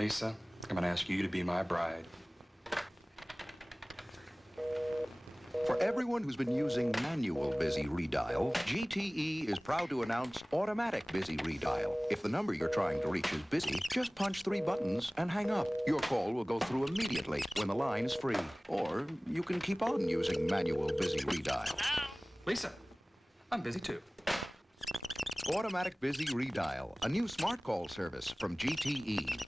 Lisa, I'm going to ask you to be my bride. For everyone who's been using manual busy redial, GTE is proud to announce automatic busy redial. If the number you're trying to reach is busy, just punch 3 buttons and hang up. Your call will go through immediately when the line is free. Or you can keep on using manual busy redial. Lisa, I'm busy too. Automatic busy redial, a new smart call service from GTE.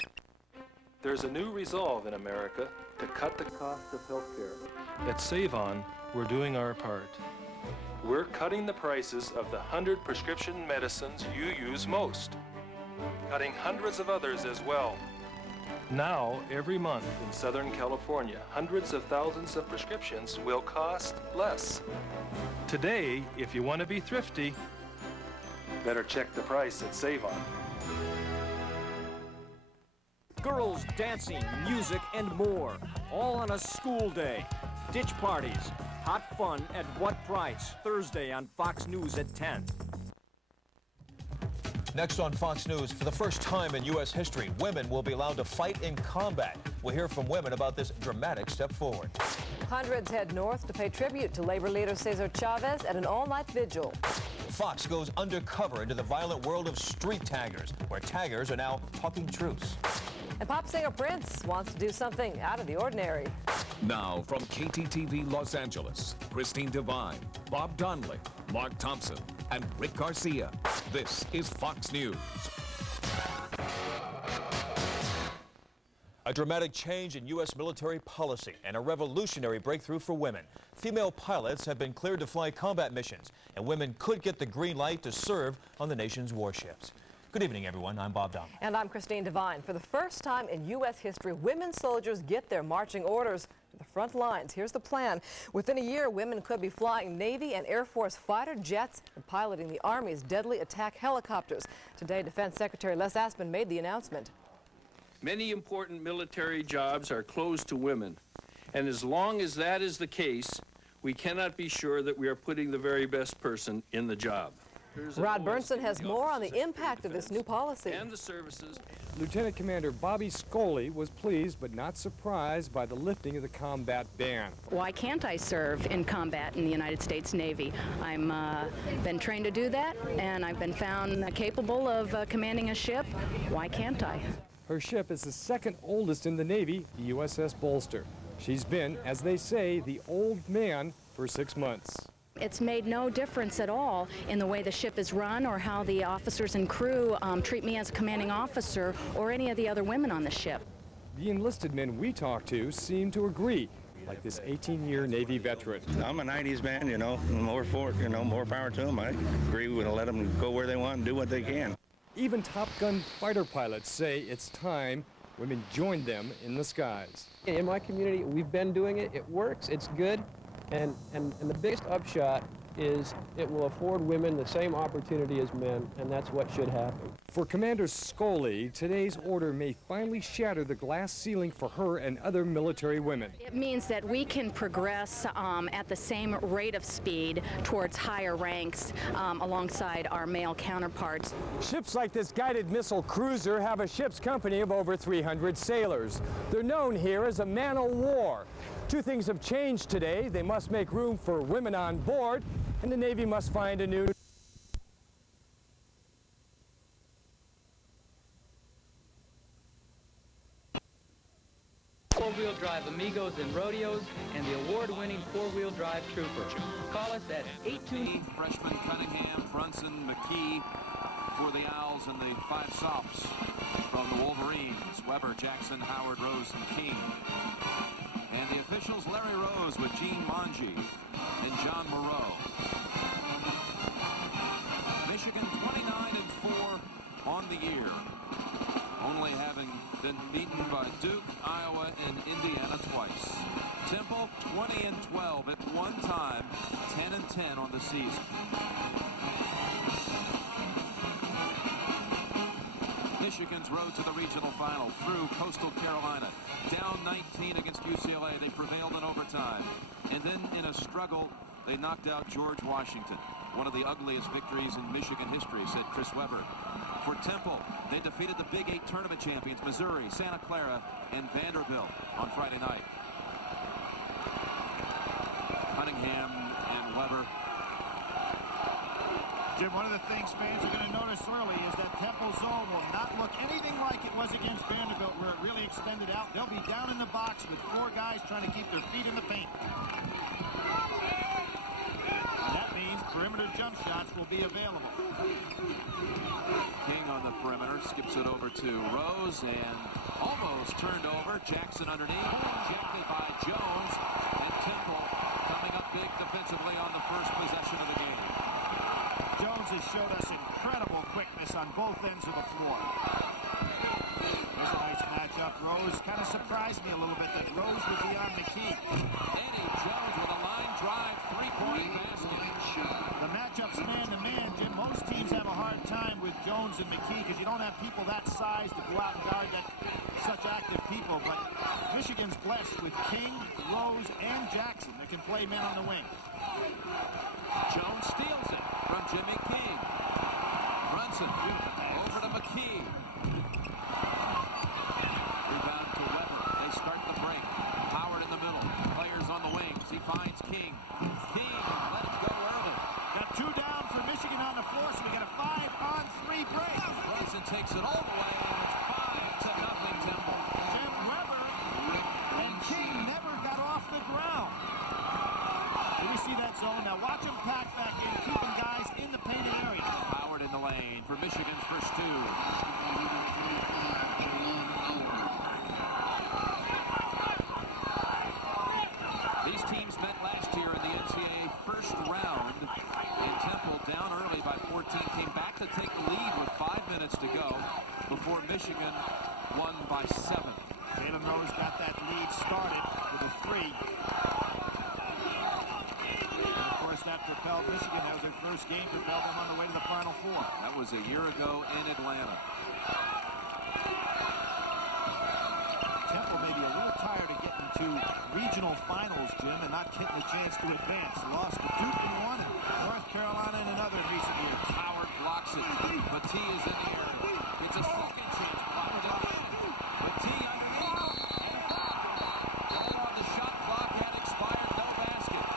There's a new resolve in America to cut the cost of healthcare. At Save-On, we're doing our part. We're cutting the prices of the 100 prescription medicines you use most, cutting hundreds of others as well. Now, every month in Southern California, hundreds of thousands of prescriptions will cost less. Today, if you want to be thrifty, better check the price at Save-On. Girls dancing, music, and more, all on a school day. Ditch parties, hot fun at what price? Thursday on Fox News at 10. Next on Fox News, for the first time in U.S. history, women will be allowed to fight in combat. We'll hear from women about this dramatic step forward. Hundreds head north to pay tribute to labor leader Cesar Chavez at an all-night vigil. Fox goes undercover into the violent world of street taggers, where taggers are now talking truce. And pop singer Prince wants to do something out of the ordinary. Now from KTTV Los Angeles, Christine Devine, Bob Donnelly, Mark Thompson, and Rick Garcia. This is Fox News. A dramatic change in U.S. military policy and a revolutionary breakthrough for women. Female pilots have been cleared to fly combat missions, and women could get the green light to serve on the nation's warships. Good evening, everyone. I'm Bob Donnelly. And I'm Christine Devine. For the first time in U.S. history, women soldiers get their marching orders to the front lines. Here's the plan. Within a year, women could be flying Navy and Air Force fighter jets and piloting the Army's deadly attack helicopters. Today, Defense Secretary Les Aspin made the announcement. Many important military jobs are closed to women, and as long as that is the case, we cannot be sure that we are putting the very best person in the job. Rod Burnson has more on the impact of this new policy. And the services. Lieutenant Commander Bobby Scully was pleased but not surprised by the lifting of the combat ban. Why can't I serve in combat in the United States Navy? I'm been trained to do that, and I've been found capable of commanding a ship. Why can't I? Her ship is the second oldest in the Navy, the USS Bolster. She's been, as they say, the old man for 6 months. It's made no difference at all in the way the ship is run or how the officers and crew treat me as a commanding officer or any of the other women on the ship. The enlisted men we talked to seem to agree, like this 18-year Navy veteran. I'm a 90s man, you know, more for it, you know, more power to them. I agree with let them go where they want and do what they can. Even Top Gun fighter pilots say it's time women join them in the skies. In my community, we've been doing it. It works. It's good. And the biggest upshot is it will afford women the same opportunity as men, and that's what should happen. For Commander Scully, today's order may finally shatter the glass ceiling for her and other military women. It means that we can progress at the same rate of speed towards higher ranks alongside our male counterparts. Ships like this guided missile cruiser have a ship's company of over 300 sailors. They're known here as a man-o'-war. Two things have changed today. They must make room for women on board, and the Navy must find a new... Four-wheel drive Amigos and Rodeos and the award-winning four-wheel drive Trooper. Call us at 82... Freshman Cunningham, Brunson, McKee for the Owls, and the 5 Sops from the Wolverines. Weber, Jackson, Howard, Rose, and King. And the officials, Larry Rose with Gene Monge and John Moreau. Michigan 29-4 on the year, only having been beaten by Duke, Iowa, and Indiana twice. Temple 20-12 at one time, 10-10 on the season. Michigan's road to the regional final through Coastal Carolina. Down 19 against UCLA, they prevailed in overtime. And then in a struggle, they knocked out George Washington. One of the ugliest victories in Michigan history, said Chris Webber. for Temple. They defeated the Big 8 tournament champions, Missouri, Santa Clara, and Vanderbilt on Friday night. Cunningham and Weber. Jim, one of the things fans are going to notice early is that Temple zone will not look anything like it was against Vanderbilt, where it really extended out. They'll be down in the box with 4 guys trying to keep their feet in the paint. And that means perimeter jump shots will be available. King on the perimeter, skips it over to Rose, and almost turned over. Jackson underneath, gently by Jones, and Temple coming up big defensively on the first possession of the game. Jones has showed us incredible quickness on both ends of the floor. There's a nice matchup. Rose kind of surprised me a little bit that Rose would be on McKee. Eddie Jones with a line drive, three-point basket. The matchup's man-to-man, Jim. Most teams have a hard time with Jones and McKee because you don't have people that size to go out and guard such active people. But Michigan's blessed with King, Rose, and Jackson that can play men on the wing. Jones steals it from Jimmy King. Brunson over to McKee. Rebound to Weber. They start the break. Howard in the middle. Players on the wings. He finds King. King let him go early. Got 2 down for Michigan on the floor, so we got a 5-on-3 break. Brunson takes it all the way, and it's 5-0 Temple. Jim, Weber and King never got off the ground. We see that zone. Now watch him pack back in, keeping guys in the painted area. Howard in the lane for Michigan's first 2. These teams met last year in the NCAA first round. And Temple down early by 14 came back to take the lead with 5 minutes to go before Michigan won by 7. Jalen Rose got that lead started with a 3. That propelled Michigan. That was their first game, propelled them on the way to the Final Four. That was a year ago in Atlanta. Temple may be a little tired of getting to regional finals, Jim, and not getting a chance to advance. Lost to Duke in one and North Carolina in another in recent years. Howard blocks it. Matee is in the air. It's a second chance. Blocked up. Matee underneath. And the shot clock had expired. No basket.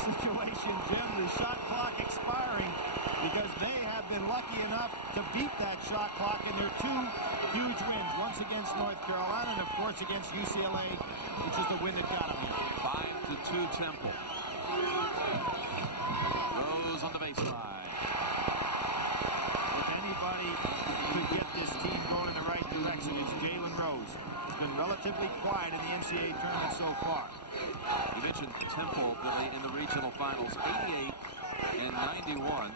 Situation, Jim, the shot clock expiring because they have been lucky enough to beat that shot clock in their 2 huge wins. Once against North Carolina and, of course, against UCLA, which is the win that got them here. 5-2 Temple. Rose on the baseline. If anybody could get this team going in the right direction, it's Jalen Rose. He's been relatively quiet in the NCAA tournament so far. You mentioned Temple, Billy, in the regional finals, 88 and 91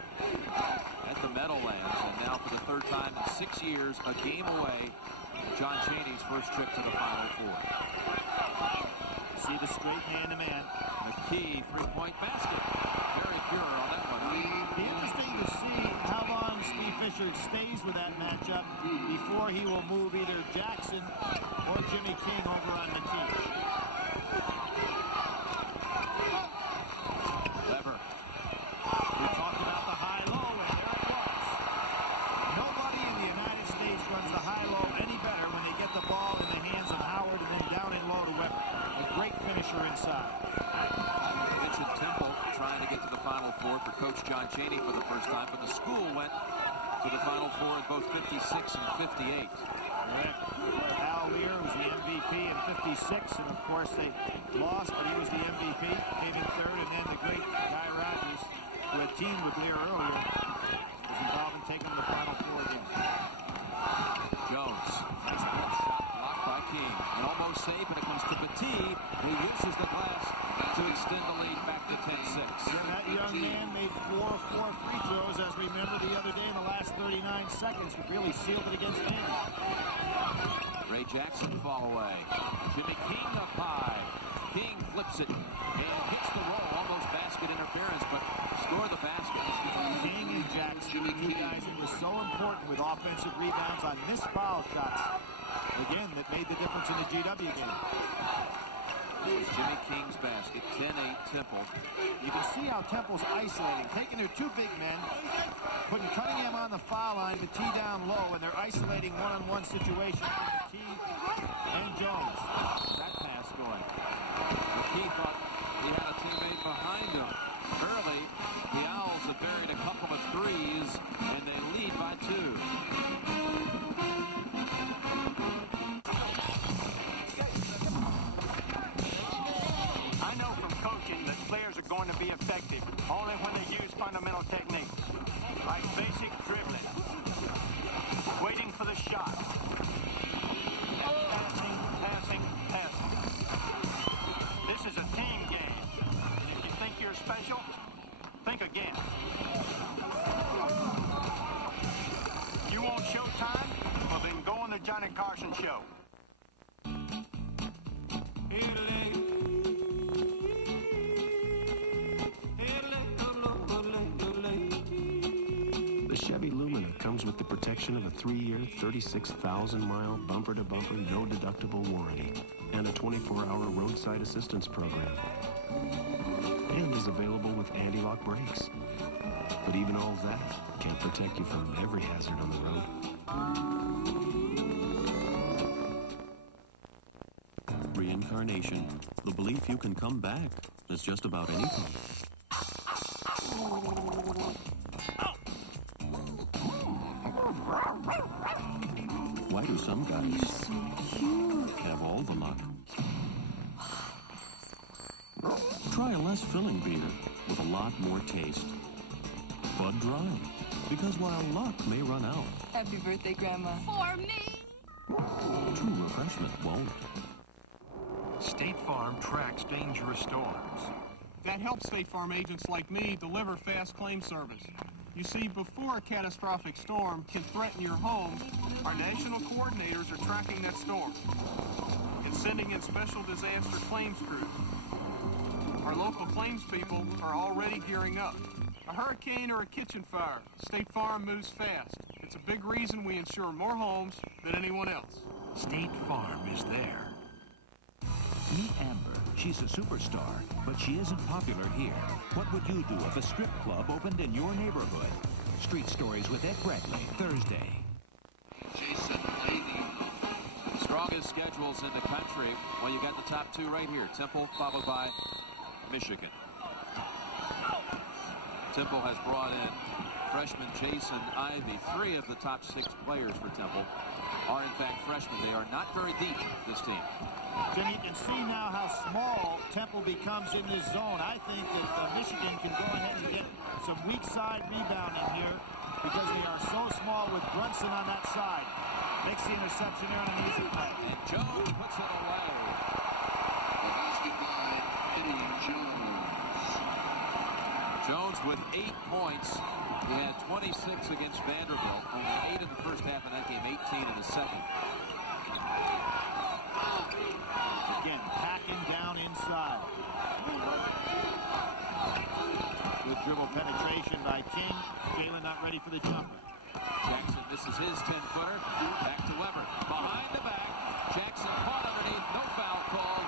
at the Meadowlands, and now for the 3rd time in 6 years, a game away from John Chaney's first trip to the Final Four. See the straight man-to-man. McKee, 3-point basket. Very pure on that one. It'll be interesting to see how long Steve Fisher stays with that matchup before he will move either Jackson or Jimmy King over on McKee. Weber. We talked about the high-low, and there it was. Nobody in the United States runs the high-low any better when they get the ball in the hands of Howard and then down and low to Weber. A great finisher inside. You mentioned Temple trying to get to the Final Four for Coach John Chaney for the first time, but the school went to the Final Four in both 56 and 58. Correct. Al Lear was the MVP in 56, and of course they lost, but he was the MVP, came in 3rd, and then the great Guy Rogers, who had teamed with Lear earlier, was involved in taking him to the Final Four again. Jones, nice ball shot, blocked by King, and almost safe, and it comes to Matee, who uses the glass to extend the lead back to 10-6. And that young man made 4 free throws, as we remember the other day in the last 39 seconds, that really sealed it against Vandy. Ray Jackson fall away. Jimmy King up high. King flips it and hits the roll. Almost basket interference, but score the basket. King and Jackson, the 2 guys that was so important with offensive rebounds on missed foul shots. Again, that made the difference in the GW game. was Jimmy King's basket. 10-8 Temple. You can see how Temple's isolating, taking their two big men, putting Cunningham on the foul line, the tee down low, and they're isolating one-on-one situations for the tee and Jones. That pass going. McKee thought he had a teammate behind him. Early, the Owls have buried a couple of threes, and they lead by 2. I know from coaching that players are going to be effective only when they use fundamental techniques, like basic dribbling, waiting for the shot, passing. This is a team game. And if you think you're special, think again. You want showtime? Well, then go on the Johnny Carson show. The Chevy Lumina comes with the protection of a 3-year, 36,000-mile bumper-to-bumper, no-deductible warranty and a 24-hour roadside assistance program. And is available with anti-lock brakes. But even all that can't protect you from every hazard on the road. Reincarnation, the belief you can come back as just about anything. Why do some guys have all the luck? Try a less filling beer with a lot more taste. Bud Dry, because while luck may run out, Happy birthday, Grandma. For me? true refreshment won't. State Farm tracks dangerous storms. That helps State Farm agents like me deliver fast claim service. You see, before a catastrophic storm can threaten your home, our national coordinators are tracking that storm and sending in special disaster claims crews. Our local claims people are already gearing up. A hurricane or a kitchen fire, State Farm moves fast. It's a big reason we insure more homes than anyone else. State Farm is there. Meet Amber. She's a superstar, but she isn't popular here. What would you do if a strip club opened in your neighborhood? Street Stories with Ed Bradley, Thursday. Jason Leahy. Strongest schedules in the country. Well, you got the top two right here. Temple followed by Michigan. Temple has brought in freshman Jason Ivey. 3 of the top 6 players for Temple are in fact freshmen. They are not very deep, this team. Jim, you can see now how small Temple becomes in this zone. I think that Michigan can go ahead and get some weak side rebounding here because they are so small with Brunson on that side. Makes the interception there on an easy play. And Jones puts it away. The basket by Gideon Jones. Jones with 8 points. He had 26 against Vanderbilt. Only 8 in the first half of that game, 18 in the second. Again, packing down inside. Good dribble penetration by King. Jalen not ready for the jumper. Jackson misses his 10-footer. Back to Weber. Behind the back. Jackson caught underneath. No foul call.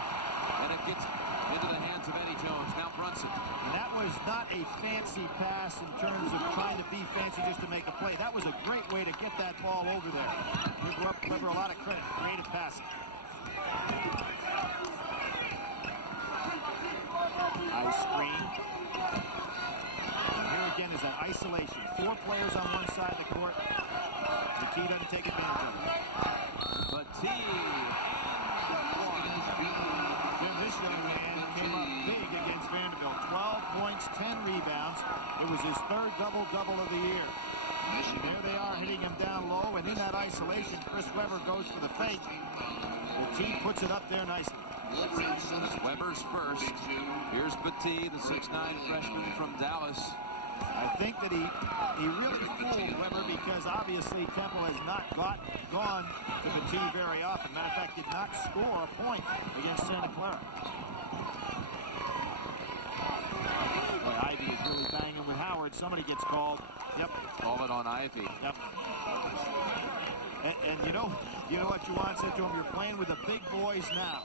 And it gets into the hands of Eddie Jones. Now Brunson. And that was not a fancy pass in terms of trying to be fancy just to make a play. That was a great way to get that ball over there. Give Weber a lot of credit. Creative passing. High screen. Here again is that isolation. 4 players on one side of the court. McKee doesn't take advantage of it. Jim, this young man came up big against Vanderbilt. 12 points, 10 rebounds. It was his 3rd double-double of the year. And there they are hitting him down low, and in that isolation, Chris Weber goes for the fake. The team puts it up there nicely. It's Weber's first. Here's Petit, the 6'9 freshman from Dallas. I think that he really fooled Weber because obviously Temple has not gone to Petit very often. Matter of fact, did not score a point against Santa Clara. Boy, Ivy is really banging with Howard. Somebody gets called. Yep. Call it on Ivy. Yep. And you know what Juwan said to him? You're playing with the big boys now.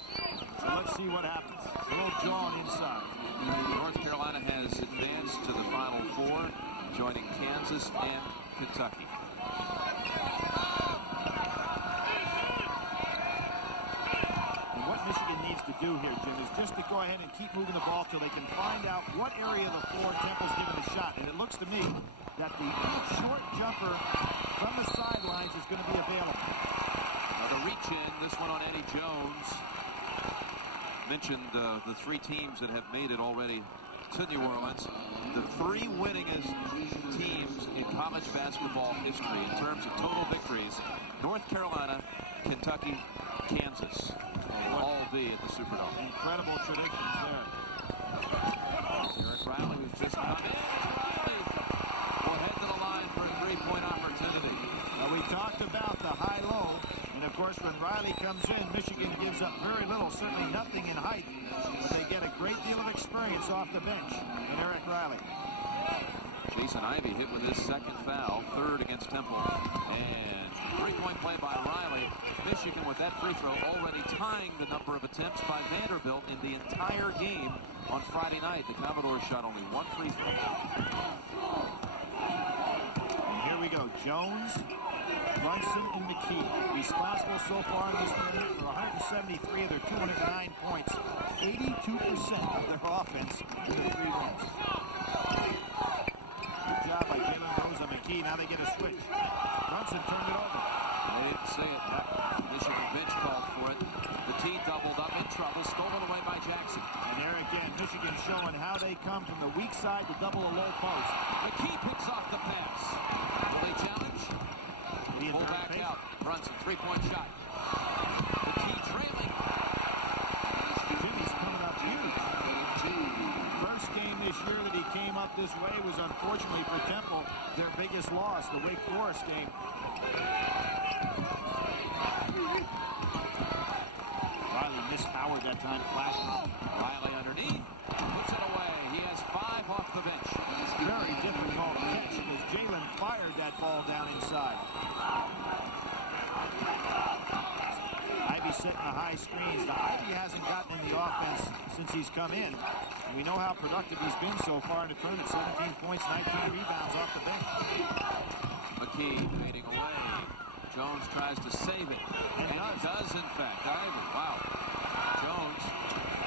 So let's see what happens. A little drawn inside. North Carolina has advanced to the Final Four, joining Kansas and Kentucky. And what Michigan needs to do here, Jim, is just to go ahead and keep moving the ball till they can find out what area of the floor Temple's giving a shot. And it looks to me that the short jumper from the sidelines is going to be available. The reach in, this one on Eddie Jones. Mentioned the three teams that have made it already to New Orleans. The three winningest teams in college basketball history in terms of total victories: North Carolina, Kentucky, Kansas will all be at the Superdome. Incredible traditions there. Eric Riley, who's just come in, will head to the line for a three-point opportunity. Now, we talked about the high-low. And, of course, when Riley comes in, Michigan gives up very little, certainly nothing in height. But they get a great deal of experience off the bench in Eric Riley. Jason Ivey hit with his second foul, third against Temple. And three-point play by Riley. Michigan with that free throw already tying the number of attempts by Vanderbilt in the entire game on Friday night. The Commodores shot only one free throw. And here we go. Jones, Brunson, and McKee responsible so far in this tournament for 173 of their 209 points. 82% of their offense in the 3 wins. Good job by Jalen Rose and McKee. Now they get a switch. Brunson turned it over. They didn't say it. Michigan bench called for it. The T doubled up in trouble, stolen away by Jackson. And there again, Michigan showing how they come from the weak side to double a low post. McKee picks off the pass. Will they challenge? Pull back out. Brunson, three-point shot. The T trailing. Jimmy's coming up huge. First game this year that he came up this way was unfortunately for Temple their biggest loss, the Wake Forest game. Riley missed Howard that time, flashing. Riley underneath, puts it away. He has 5 off the bench. Very difficult catch as Jalen fired that ball down inside. Ivy setting the high screens. Now, Ivy hasn't gotten in the offense since he's come in. And we know how productive he's been so far in the tournament. 17 points, 19 rebounds off the bench. McKee fading away. Jones tries to save it. And he does, in fact. Ivy, wow. Jones.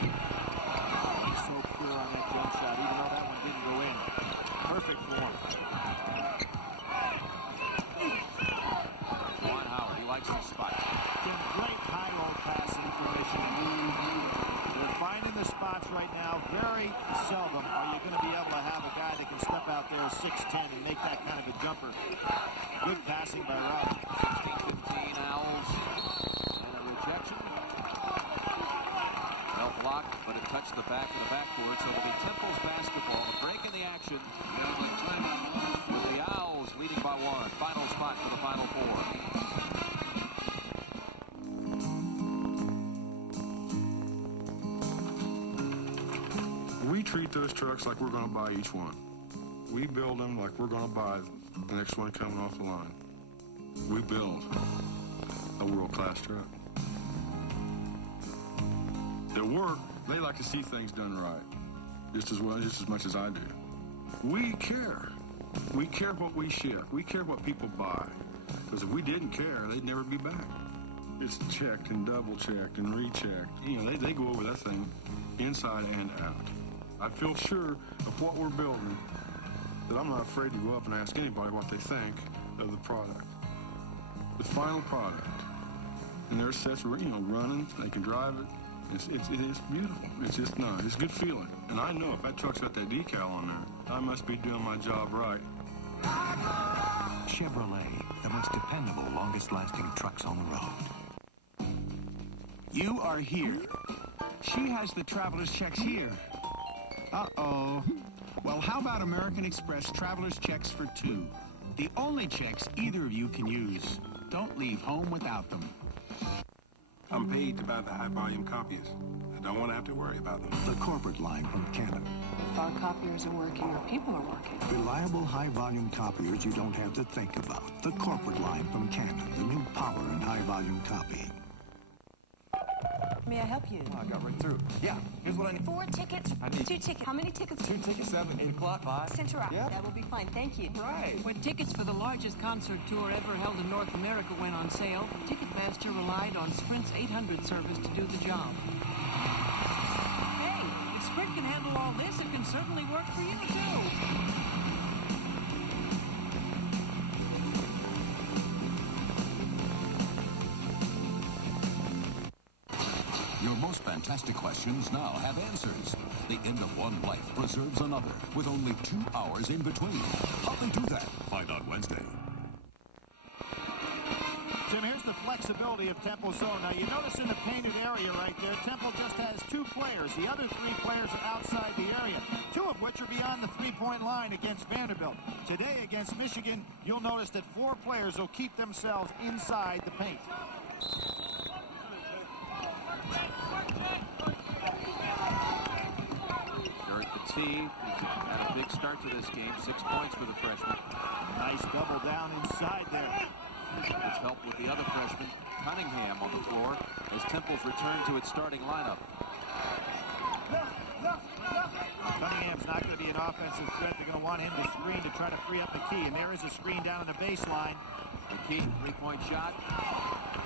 He's so pure on that jump shot, even though that one didn't go in. Perfect form. Juwan Howard, he likes these spots. Been great high-low passing for Michigan. They're finding the spots right now. Very seldom are you going to be able to have a guy that can step out there 6'10" and make that kind of a jumper. Good passing by Rob. 16-15 Owls. And a rejection. Well blocked, but it touched the back of the backboard, so it'll be Temple's basketball. A break in the action. With the Owls leading by 1. Final spot for the Final Four. We treat those trucks like we're going to buy each one. We build them like we're going to buy the next one coming off the line. We build a world-class truck. At work, they like to see things done right, just as much as I do. We care. We care what we ship. We care what people buy. Because if we didn't care, they'd never be back. It's checked and double-checked and rechecked. You know, they go over that thing inside and out. I feel sure of what we're building, that I'm not afraid to go up and ask anybody what they think of the product. The final product. And their sets, running, they can drive it. It's beautiful. It's just nice. It's a good feeling. And I know if that truck's got that decal on there, I must be doing my job right. Chevrolet, the most dependable, longest-lasting trucks on the road. You are here. She has the traveler's checks here. Uh-oh. Well, how about American Express traveler's checks for 2? The only checks either of you can use. Don't leave home without them. I'm paid to buy the high-volume copies. I don't want to have to worry about them. The corporate line from Canon. If our copiers are working, our people are working. Reliable high-volume copiers you don't have to think about. The corporate line from Canon, the new power and high-volume copy. May I help you? Oh, I got right through. Yeah, here's what I need. 4 tickets. I need 2 tickets. How many tickets? 2 tickets, 7, 8 o'clock, 5. Center up. Yeah. That will be fine. Thank you. Right. When tickets for the largest concert tour ever held in North America went on sale, Ticketmaster relied on Sprint's 800 service to do the job. Hey, if Sprint can handle all this, it can certainly work for you, too. Your most fantastic questions now have answers. The end of one life preserves another with only 2 hours in between. How'd they do that? Find out Wednesday. Jim, here's the flexibility of Temple's zone. Now, you notice in the painted area right there, Temple just has 2 players. The other 3 players are outside the area, 2 of which are beyond the three-point line against Vanderbilt. Today against Michigan, you'll notice that 4 players will keep themselves inside the paint. Eric Petit had a big start to this game. 6 points for the freshman. Nice double down inside there. It's helped with the other freshman, Cunningham, on the floor as Temple's returned to its starting lineup. Cunningham's not going to be an offensive threat. They're going to want him to screen to try to free up McKee. And there is a screen down in the baseline. McKee, 3-point shot.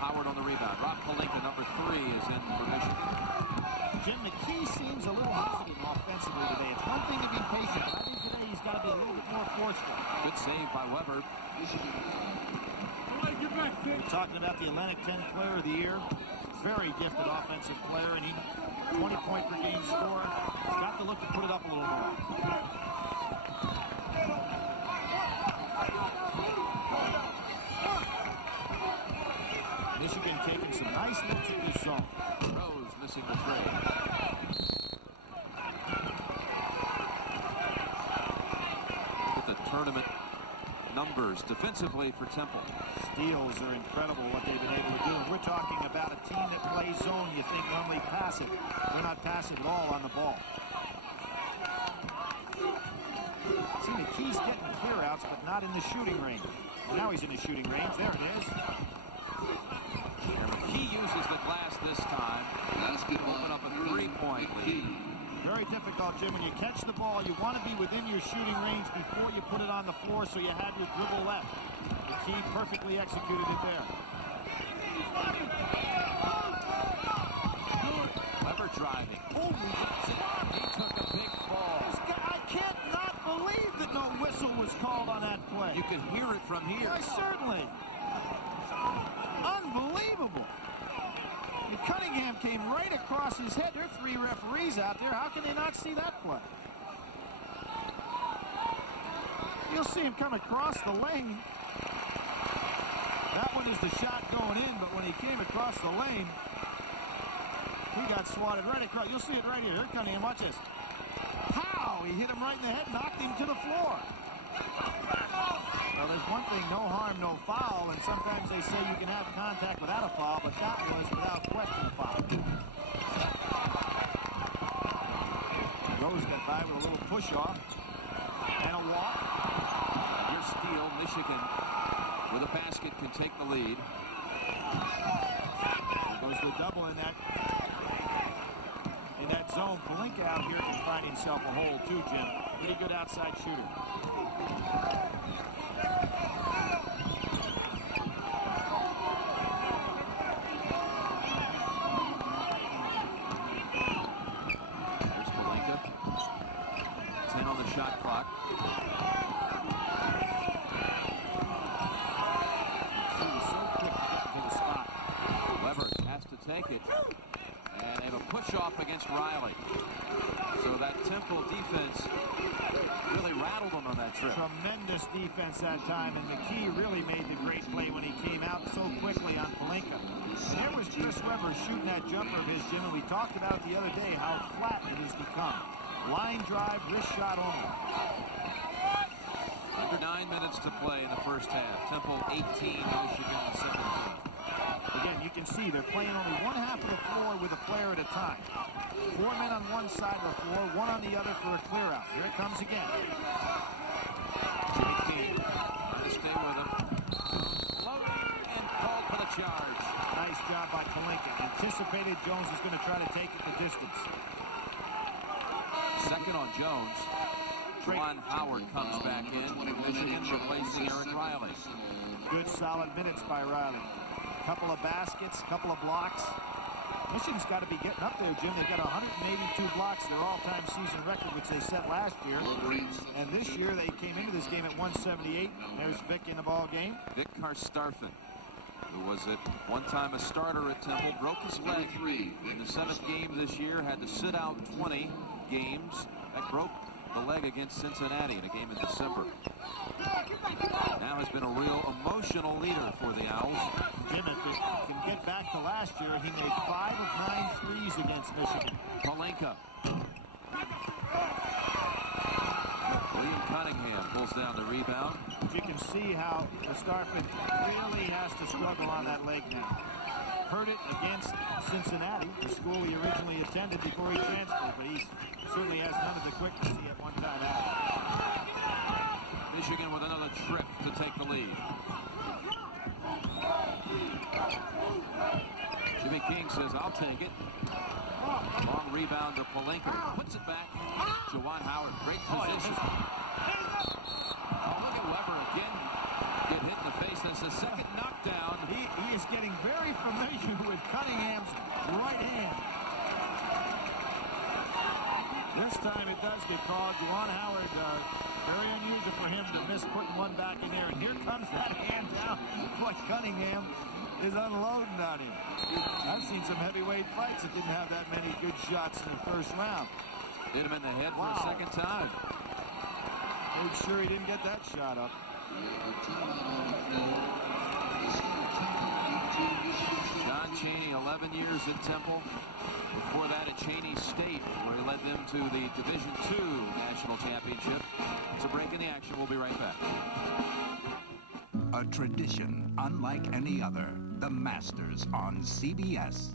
Howard on the rebound. Rob Pelinka, number 3, is in for Michigan. Jim, McKee seems a little hesitant offensively today. It's one thing to be patient, but I think today he's got to be a little bit more forceful. Good save by Weber. We're talking about the Atlantic 10 Player of the Year. Very gifted offensive player, and he 20-point per game scorer. He's got to look to put it up a little more. Michigan taking some nice looks at this zone. Rose missing the three. Look at the tournament numbers defensively for Temple. Steals are incredible what they've been able to do. And we're talking about a team that plays zone. You think normally passive. They're not passive at all on the ball. See, McKee's getting clear outs, but not in the shooting range. Now he's in the shooting range. There it is. He uses the glass this time. That's going to open up a 3-point lead. Very difficult, Jim. When you catch the ball, you want to be within your shooting range before you put it on the floor so you have your dribble left. McKee perfectly executed it there. Weber driving. Oh, he took a big ball. I can't not believe that no whistle was called on that play. You can hear it from here. Why, certainly. Unbelievable. Cunningham came right across his head. There are 3 referees out there. How can they not see that play? You'll see him come across the lane. That one is the shot going in, but when he came across the lane, he got swatted right across. You'll see it right here. Here Cunningham, watch this. Pow! He hit him right in the head, knocked him to the floor. Well, there's one thing, no harm, no foul, and sometimes they say you can have contact without a foul, but that was without question a foul. Rose got by with a little push-off and a walk. Here's Steele. Michigan, with a basket, can take the lead. There goes the double in that zone. Pelinka out here can find himself a hole, too, Jim. Pretty good outside shooter. Shot clock. He was so quick to the spot. Weber has to take it. And it'll push off against Riley. So that Temple defense really rattled them on that trip. Tremendous defense that time, and McKee really made the great play when he came out so quickly on Pelinka. And there was Chris Weber shooting that jumper of his, Jim, and we talked about it the other day how flat it has become. Line drive, wrist shot only. Under 9 minutes to play in the first half. Temple 18, Michigan 17. Again, you can see they're playing only one half of the floor with a player at a time. 4 men on one side of the floor, 1 on the other for a clear out. Here it comes again. Jimmy King trying to stay with him. Loading and called for the charge. Nice job by Pelinka. Anticipating anticipated Jones was going to try to take it the distance. Second on Jones. Juwan Howard comes back in for Michigan, replacing Eric Riley. Good solid minutes by Riley. Couple of baskets, couple of blocks. Michigan's got to be getting up there, Jim. They've got 182 blocks, their all-time season record, which they set last year. And this year they came into this game at 178. There's Vic in the ball game. Vic Karstafen, who was at one time a starter at Temple, broke his leg in the 7th game this year, had to sit out 20 games. That broke the leg against Cincinnati in a game in December. Now has been a real emotional leader for the Owls. Jim, if it can get back to last year, he made 5 of 9 threes against Michigan. Palenka. William Cunningham pulls down the rebound. You can see how Starfin really has to struggle on that leg now. Heard it against Cincinnati, the school he originally attended before he transferred, but he certainly has none of the quickness he at one time had. Michigan with another trip to take the lead. Jimmy King says, I'll take it. Long rebound to Palenka. Puts it back. Juwan Howard, great position. Oh, look at Weber again. Get hit in the face. That's the second knockdown. He is getting very familiar with Cunningham's right hand. This time it does get called. Juwan Howard, very unusual for him to miss putting one back in there. And here comes that hand down. Boy, Cunningham is unloading on him. I've seen some heavyweight fights that didn't have that many good shots in the first round. Hit him in the head for a second time. Made sure he didn't get that shot up. John Chaney, 11 years at Temple. Before that at Chaney State, where he led them to the Division II National Championship. It's a break in the action. We'll be right back. A tradition unlike any other. The Masters on CBS.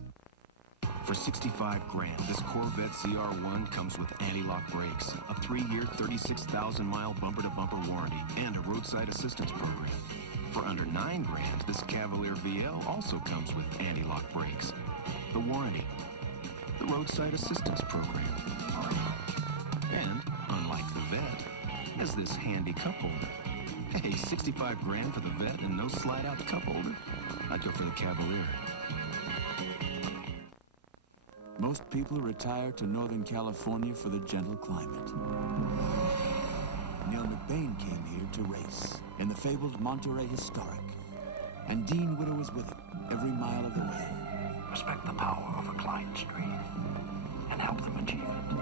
For 65 grand, this Corvette ZR1 comes with anti-lock brakes, a 3-year, 36,000-mile bumper-to-bumper warranty, and a roadside assistance program. For under 9 grand, this Cavalier VL also comes with anti-lock brakes, the warranty, the roadside assistance program, and, unlike the Vet, has this handy cup holder. Hey, 65 grand for the Vet and no slide-out cup holder? I'd go for the Cavalier. Most people retire to Northern California for the gentle climate. Neil McBain came here to race in the fabled Monterey Historic. And Dean Witter was with him every mile of the way. Respect the power of a client's dream and help them achieve it.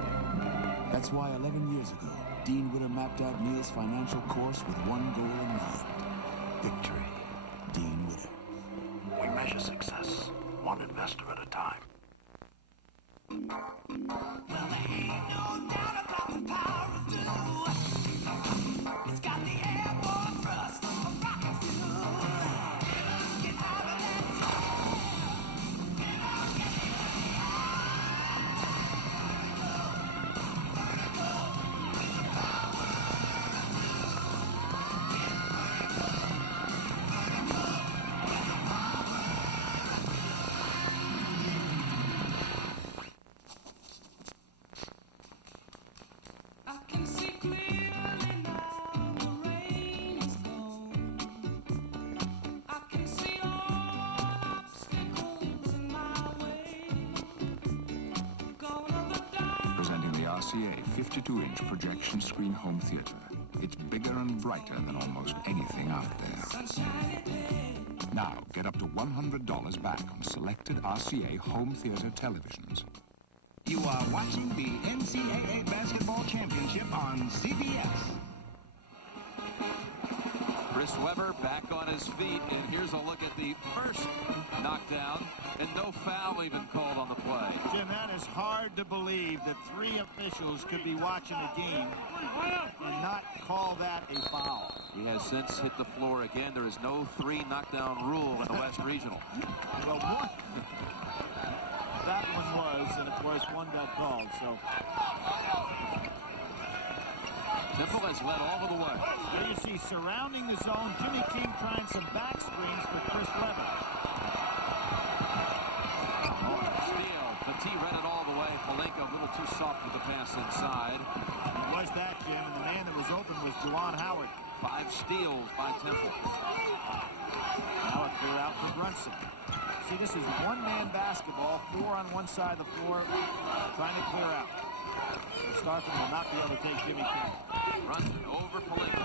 That's why 11 years ago, Dean Witter mapped out Neil's financial course with one goal in mind. Victory. Dean Witter. We measure success one investor at a time. Well, there ain't no doubt about the power of do. It's got the airborne thrust of a rocket fuel. Get out of that Presenting the RCA 52-inch projection screen home theater. It's bigger and brighter than almost anything out there. Now, get up to $100 back on selected RCA home theater televisions. You are watching the NCAA Basketball Championship on CBS. Chris Weber back on his feet, and here's a look at the first knockdown, and no foul even called on the play. Jim, that is hard to believe that 3 officials could be watching a game and not call that a foul. He has since hit the floor again. There is no 3 knockdown rule in the West Regional. Well, one, that one was, and of course one got called, so. Temple has led all of the way. There you see, surrounding the zone, Jimmy King trying some back screens for Chris Weber. Palenka a little too soft with the pass inside. It was that, Jim, and the man that was open was Juwan Howard. 5 steals by Temple. Now a clear out for Brunson. See, this is one-man basketball, 4 on one side of the floor, trying to clear out. Starford will not be able to take Jimmy King. Brunson over Palenka.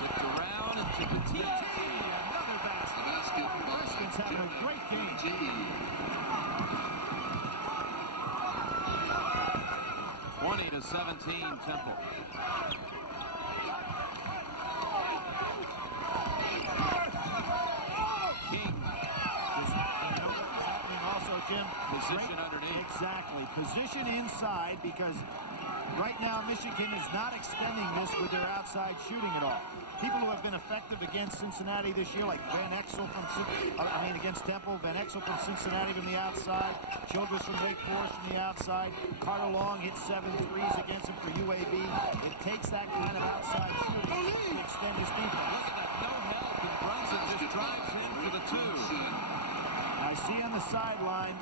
Flipped around and to Petit. Another basket. Brunson's having a great game. 20-17 Temple. King. Also, Jim, position underneath. Exactly. Position inside, because right now Michigan is not extending this with their outside shooting at all. People who have been effective against Cincinnati this year, like Van Exel against Temple, Van Exel from Cincinnati from the outside, Childress from Wake Forest from the outside, Carter Long hit 7 threes against him for UAB. It takes that kind of outside shooting to extend his defense. Look at that, no help, and Brunson just drives in for the 2. I see on the sideline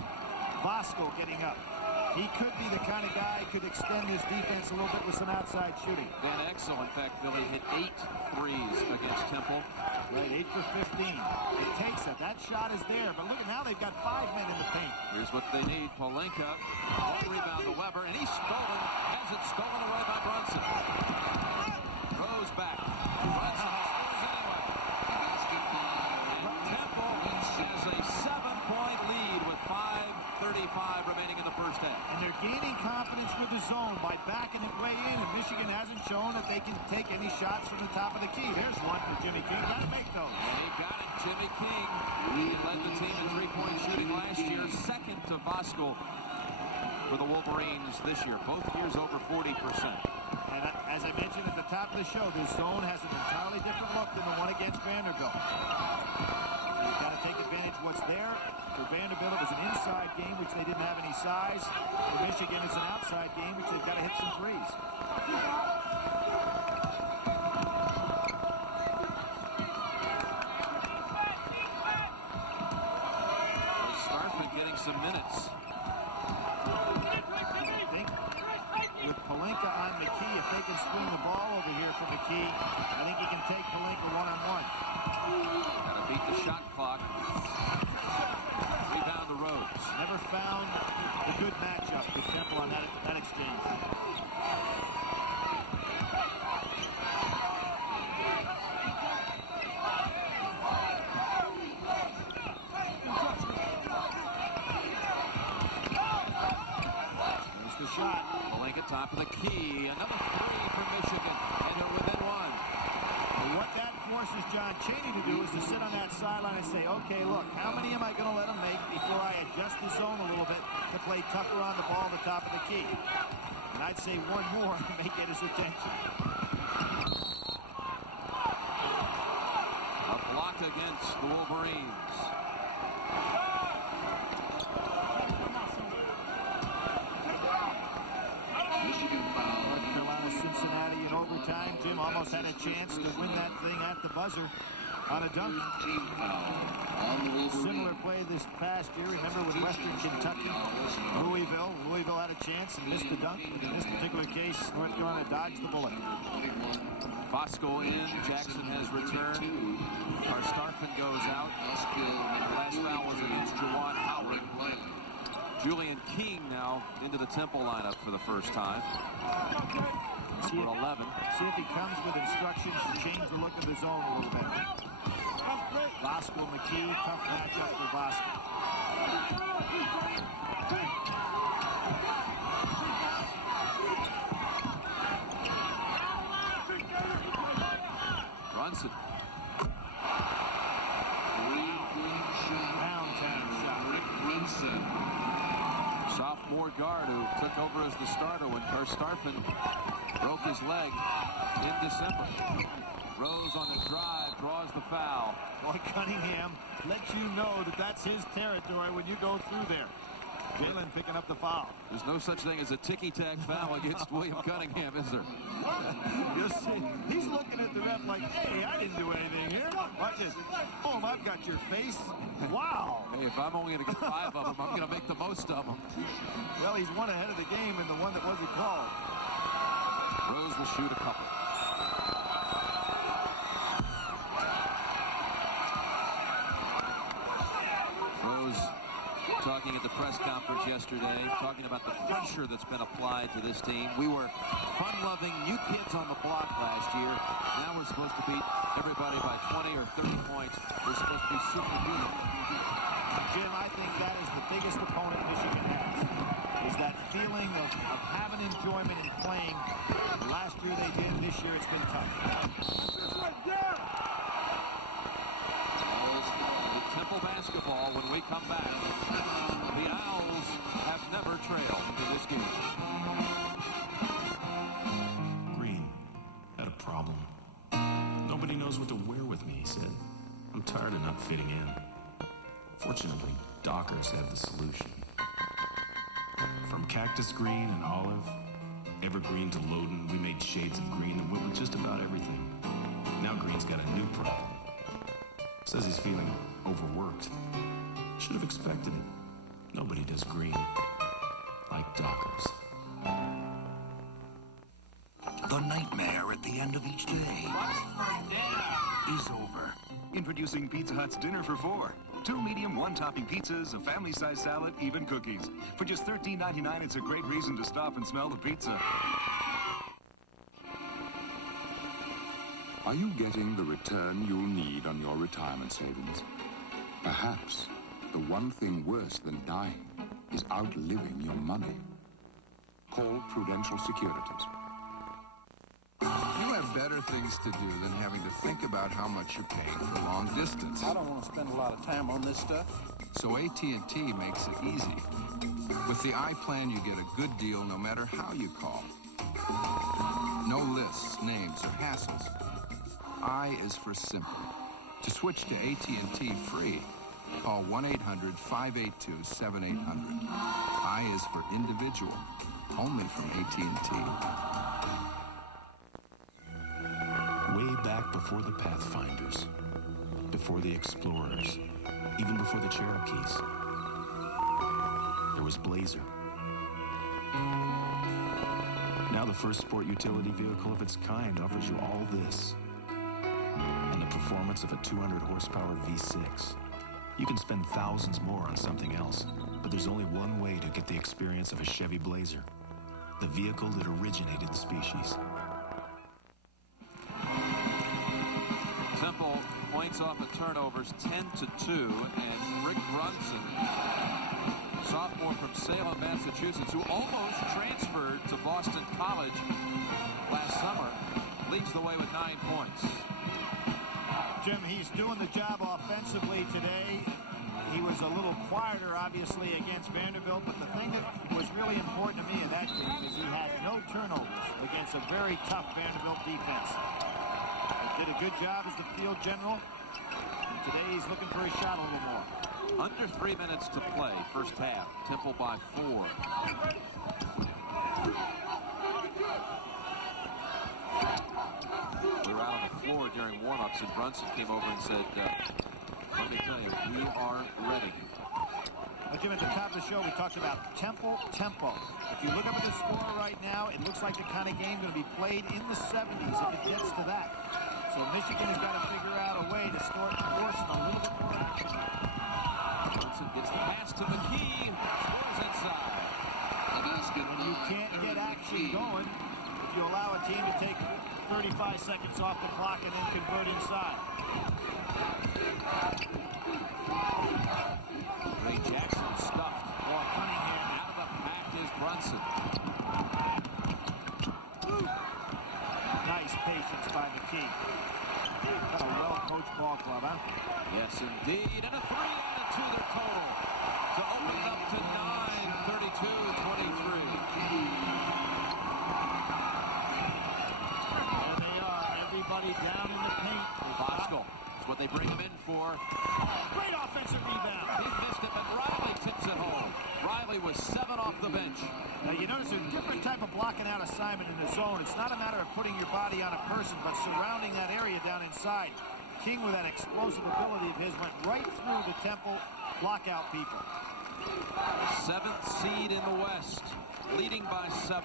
Vasco getting up. He could be the kind of guy who could extend his defense a little bit with some outside shooting. Van Exel, in fact, Billy, hit 8 threes against Temple. Right, 8 for 15. It takes it. That shot is there, but look at now they've got 5 men in the paint. Here's what they need. Palenka, ball rebound to Weber, and he's stolen. Has it stolen away by Brunson. Rose back. Brunson scores anyway. And Temple has a 7-point lead with 5:35 remaining in the first half. And they're gaining confidence with the zone by backing it way in, and Michigan hasn't shown that they can take any shots from the top of the key. There's one for Jimmy King. Got to make those. And he got it. Jimmy King. He led the team in three-point shooting last year, second to Vasco for the Wolverines this year. Both years over 40%. And as I mentioned at the top of the show, this zone has an entirely different look than the one against Vanderbilt. So you've got to take advantage of what's there. For Vanderbilt, it was an inside game, which they didn't have any size. For Michigan, it's an outside game, which they've got to hit some threes. Starford getting some minutes. With Palenka on McKee, if they can swing the ball over here for McKee, I think he can take Palenka one-on-one. Got to beat the shot clock. Rebound to Rhodes. Never found a good matchup with Temple on that exchange. There's the shot. Palenka top of the key. Another 3 for Michigan. And they're within 1. What that forces John Chaney to do is to sit on that sideline and say, okay, look, how many am I going to let him make before I adjust the zone a little bit to play tougher on the ball at the top of the key? And I'd say one more may get his attention. A block against the Wolverines. North Carolina, Cincinnati in overtime. Jim almost had a chance to win that thing at the buzzer on a dunk. Similar play this past year. Remember with Western Kentucky, Louisville had a chance and missed the dunk. In this particular case, North Carolina dodged the bullet. Bosco in. Jackson has returned. Starfin goes out. The last foul was against Juwan Howard. Julian King now into the Temple lineup for the first time. Number 11. See if he comes with instructions to change the look of the zone a little bit. Bosco McKee, tough matchup for Bosco. Brunson. Downtown shot. Sophomore guard who took over as the starter when Starfin broke his leg in December. Rose on the drive, draws the foul. Boy, Cunningham lets you know that that's his territory when you go through there. Jalen picking up the foul. There's no such thing as a ticky-tack foul against William Cunningham, is there? You'll see, he's looking at the ref like, hey, I didn't do anything here. Watch this. Oh, I've got your face. Wow. Hey, if I'm only going to get 5 of them, I'm going to make the most of them. Well, he's one ahead of the game in the one that wasn't called. Rose will shoot a couple. Rose talking at the press conference yesterday, talking about the pressure that's been applied to this team. We were fun-loving new kids on the block last year. Now we're supposed to beat everybody by 20 or 30 points. We're supposed to be superhuman. Jim, I think that is the biggest opponent Michigan has, is that feeling of having enjoyment in playing. Last year they did, this year it's been tough. Temple basketball when we come back. The Owls have never trailed in this game. Green had a problem. Nobody knows what to wear with me, he said. I'm tired of not fitting in. Fortunately, Dockers had the solution. From cactus green and olive, evergreen to Loden, we made shades of green and went with just about everything. Now Green's got a new problem. Says he's feeling overworked. Should have expected it. Nobody does green like Dockers. The nightmare at the end of each day is over. Introducing Pizza Hut's Dinner for 4. 2 medium, 1-topping pizzas, a family-size salad, even cookies. For just $13.99, it's a great reason to stop and smell the pizza. Are you getting the return you'll need on your retirement savings? Perhaps the one thing worse than dying is outliving your money. Call Prudential Securities. You have better things to do than having to think about how much you're paying for long distance. I don't want to spend a lot of time on this stuff. So AT&T makes it easy. With the I plan, you get a good deal no matter how you call. No lists, names, or hassles. I is for simple. To switch to AT&T free, call 1-800-582-7800. I is for individual, only from AT&T. Way back before the Pathfinders, before the Explorers, even before the Cherokees, there was Blazer. Now the first sport utility vehicle of its kind offers you all this, and the performance of a 200 horsepower V6. You can spend thousands more on something else, but there's only one way to get the experience of a Chevy Blazer, the vehicle that originated the species. Temple points off of turnovers 10-2, and Rick Brunson, sophomore from Salem, Massachusetts, who almost transferred to Boston College last summer, leads the way with 9 points. Jim, he's doing the job offensively today. He was a little quieter, obviously, against Vanderbilt, but the thing that was really important to me in that game is he had no turnovers against a very tough Vanderbilt defense. Did a good job as the field general. And today he's looking for a shot a little more. Under 3 minutes to play, first half. Temple by 4. We were out on the floor during warm-ups, and Brunson came over and said, let me tell you, we are ready. Well, Jim, at the top of the show, we talked about tempo. If you look up at the score right now, it looks like the kind of game going to be played in the 70s if it gets to that. So Michigan has got to figure out a way to start forcing a little bit more action. Brunson gets the pass to McKee, scores inside. When you can't get action going, if you allow a team to take 35 seconds off the clock and then convert inside. Ray Jackson stuffed. Boy, Cunningham out of the pack is Brunson. Nice patience by McKee. What a well-coached ball club, huh? Yes, indeed. And a 3 added to their total to open it up to 9-32-23. And they are. Everybody down in the paint. Bosco is what they bring him in for. Great offensive rebound. He missed it, but Riley tips it home. Riley was 7 off the bench. Now, you notice a different type of blocking out assignment in the zone. It's not a matter of putting your body on a person, but surrounding that area down inside. King, with that explosive ability of his, went right through the Temple blockout people. Seventh seed in the West, leading by 7.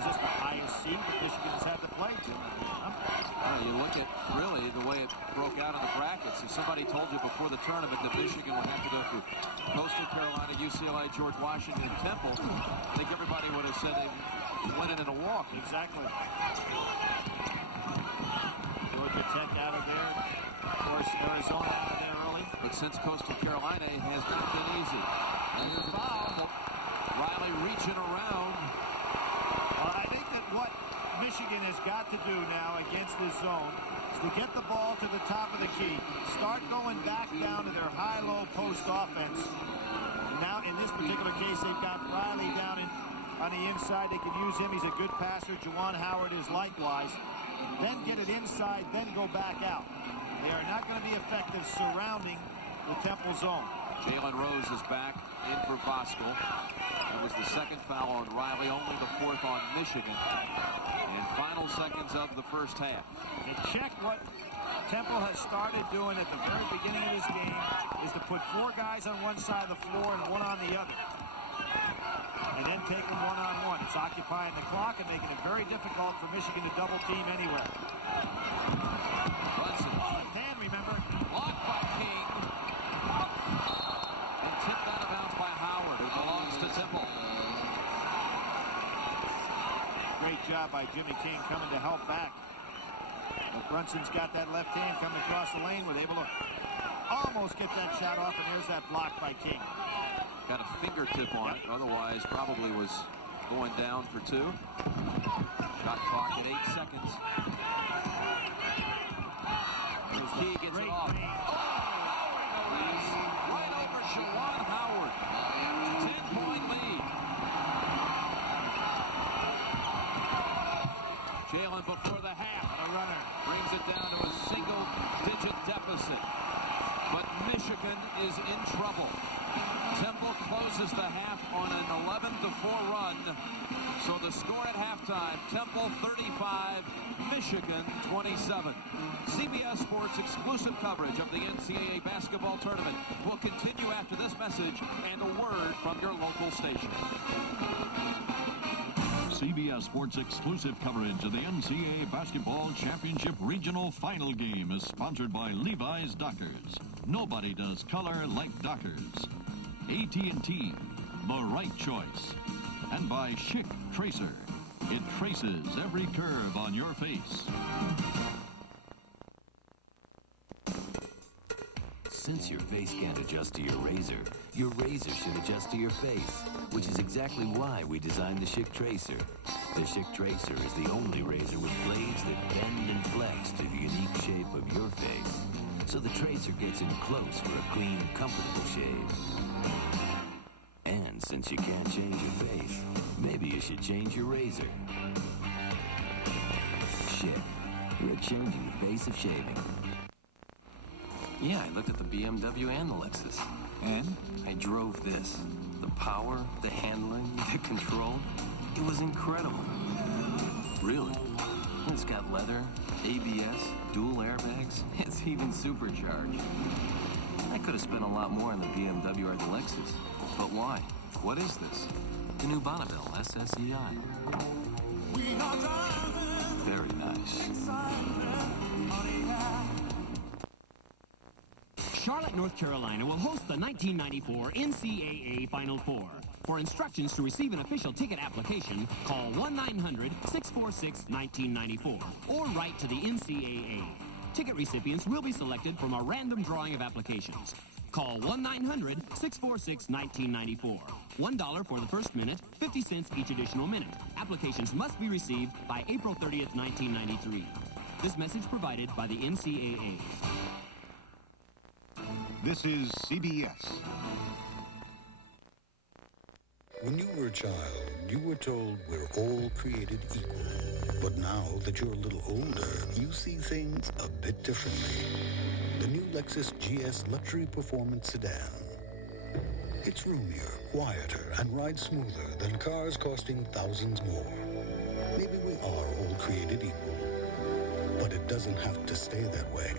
Is this the highest seed that Michigan has had to play, Jim? Well, you look at really the way it broke out in the brackets. If somebody told you before the tournament that Michigan would have to go through Coastal Carolina, UCLA, George Washington, and Temple, I think everybody would have said they win it in a walk. Exactly. Georgia Tech out of there. Of course, Arizona out of there early. But since Coastal Carolina has not been easy. And the foul. Riley reaching around. Well, I think that what Michigan has got to do now against this zone is to get the ball to the top of the key. Start going back down to their high-low post offense. Now, in this particular case, they've got Riley down on the inside. They can use him. He's a good passer. Juwan Howard is likewise. Then get it inside, then go back out. They are not going to be effective surrounding the Temple zone. Jalen Rose is back in for Bosco. That was the second foul on Riley, only the 4th on Michigan. In final seconds of the first half. And check what Temple has started doing at the very beginning of this game is to put 4 guys on one side of the floor and 1 on the other. And then take them one-on-one. It's occupying the clock and making it very difficult for Michigan to double team anywhere. Brunson. Left hand, remember. Blocked by King. And tipped out of bounds by Howard, who belongs to Temple. Great job by Jimmy King coming to help back. But Brunson's got that left hand coming across the lane. Was able to almost get that shot off, and there's that block by King. Got a fingertip on it, otherwise probably was going down for 2. Shot clock at 8 seconds. Key gets it off. Right over Juwan Howard. 10-point lead. Jalen before the half. A runner. Brings it down to a single-digit deficit. But Michigan is in trouble. Temple closes the half on an 11-4 run. So the score at halftime, Temple 35, Michigan 27. CBS Sports exclusive coverage of the NCAA basketball tournament will continue after this message and a word from your local station. CBS Sports exclusive coverage of the NCAA Basketball Championship Regional Final Game is sponsored by Levi's Dockers. Nobody does color like Dockers. AT&T, the right choice. And by Schick Tracer. It traces every curve on your face. Since your face can't adjust to your razor should adjust to your face, which is exactly why we designed the Schick Tracer. The Schick Tracer is the only razor with blades that bend and flex to the unique shape of your face. So the Tracer gets in close for a clean, comfortable shave. And since you can't change your face, maybe you should change your razor. Schick. We're changing the face of shaving. Yeah, I looked at the BMW and the Lexus. And? I drove this. The power, the handling, the control. It was incredible. Really? It's got leather, ABS, dual airbags. It's even supercharged. I could have spent a lot more on the BMW or the Lexus. But why? What is this? The new Bonneville SSEI. Very nice. Charlotte, North Carolina will host the 1994 NCAA Final Four. For instructions to receive an official ticket application, call 1-900-646-1994 or write to the NCAA. Ticket recipients will be selected from a random drawing of applications. Call 1-900-646-1994. $1 for the first minute, 50 cents each additional minute. Applications must be received by April 30th, 1993. This message provided by the NCAA. This is CBS. When you were a child, you were told we're all created equal. But now that you're a little older, you see things a bit differently. The new Lexus GS Luxury Performance Sedan. It's roomier, quieter, and rides smoother than cars costing thousands more. Maybe we are all created equal. But at doesn't have to stay that way.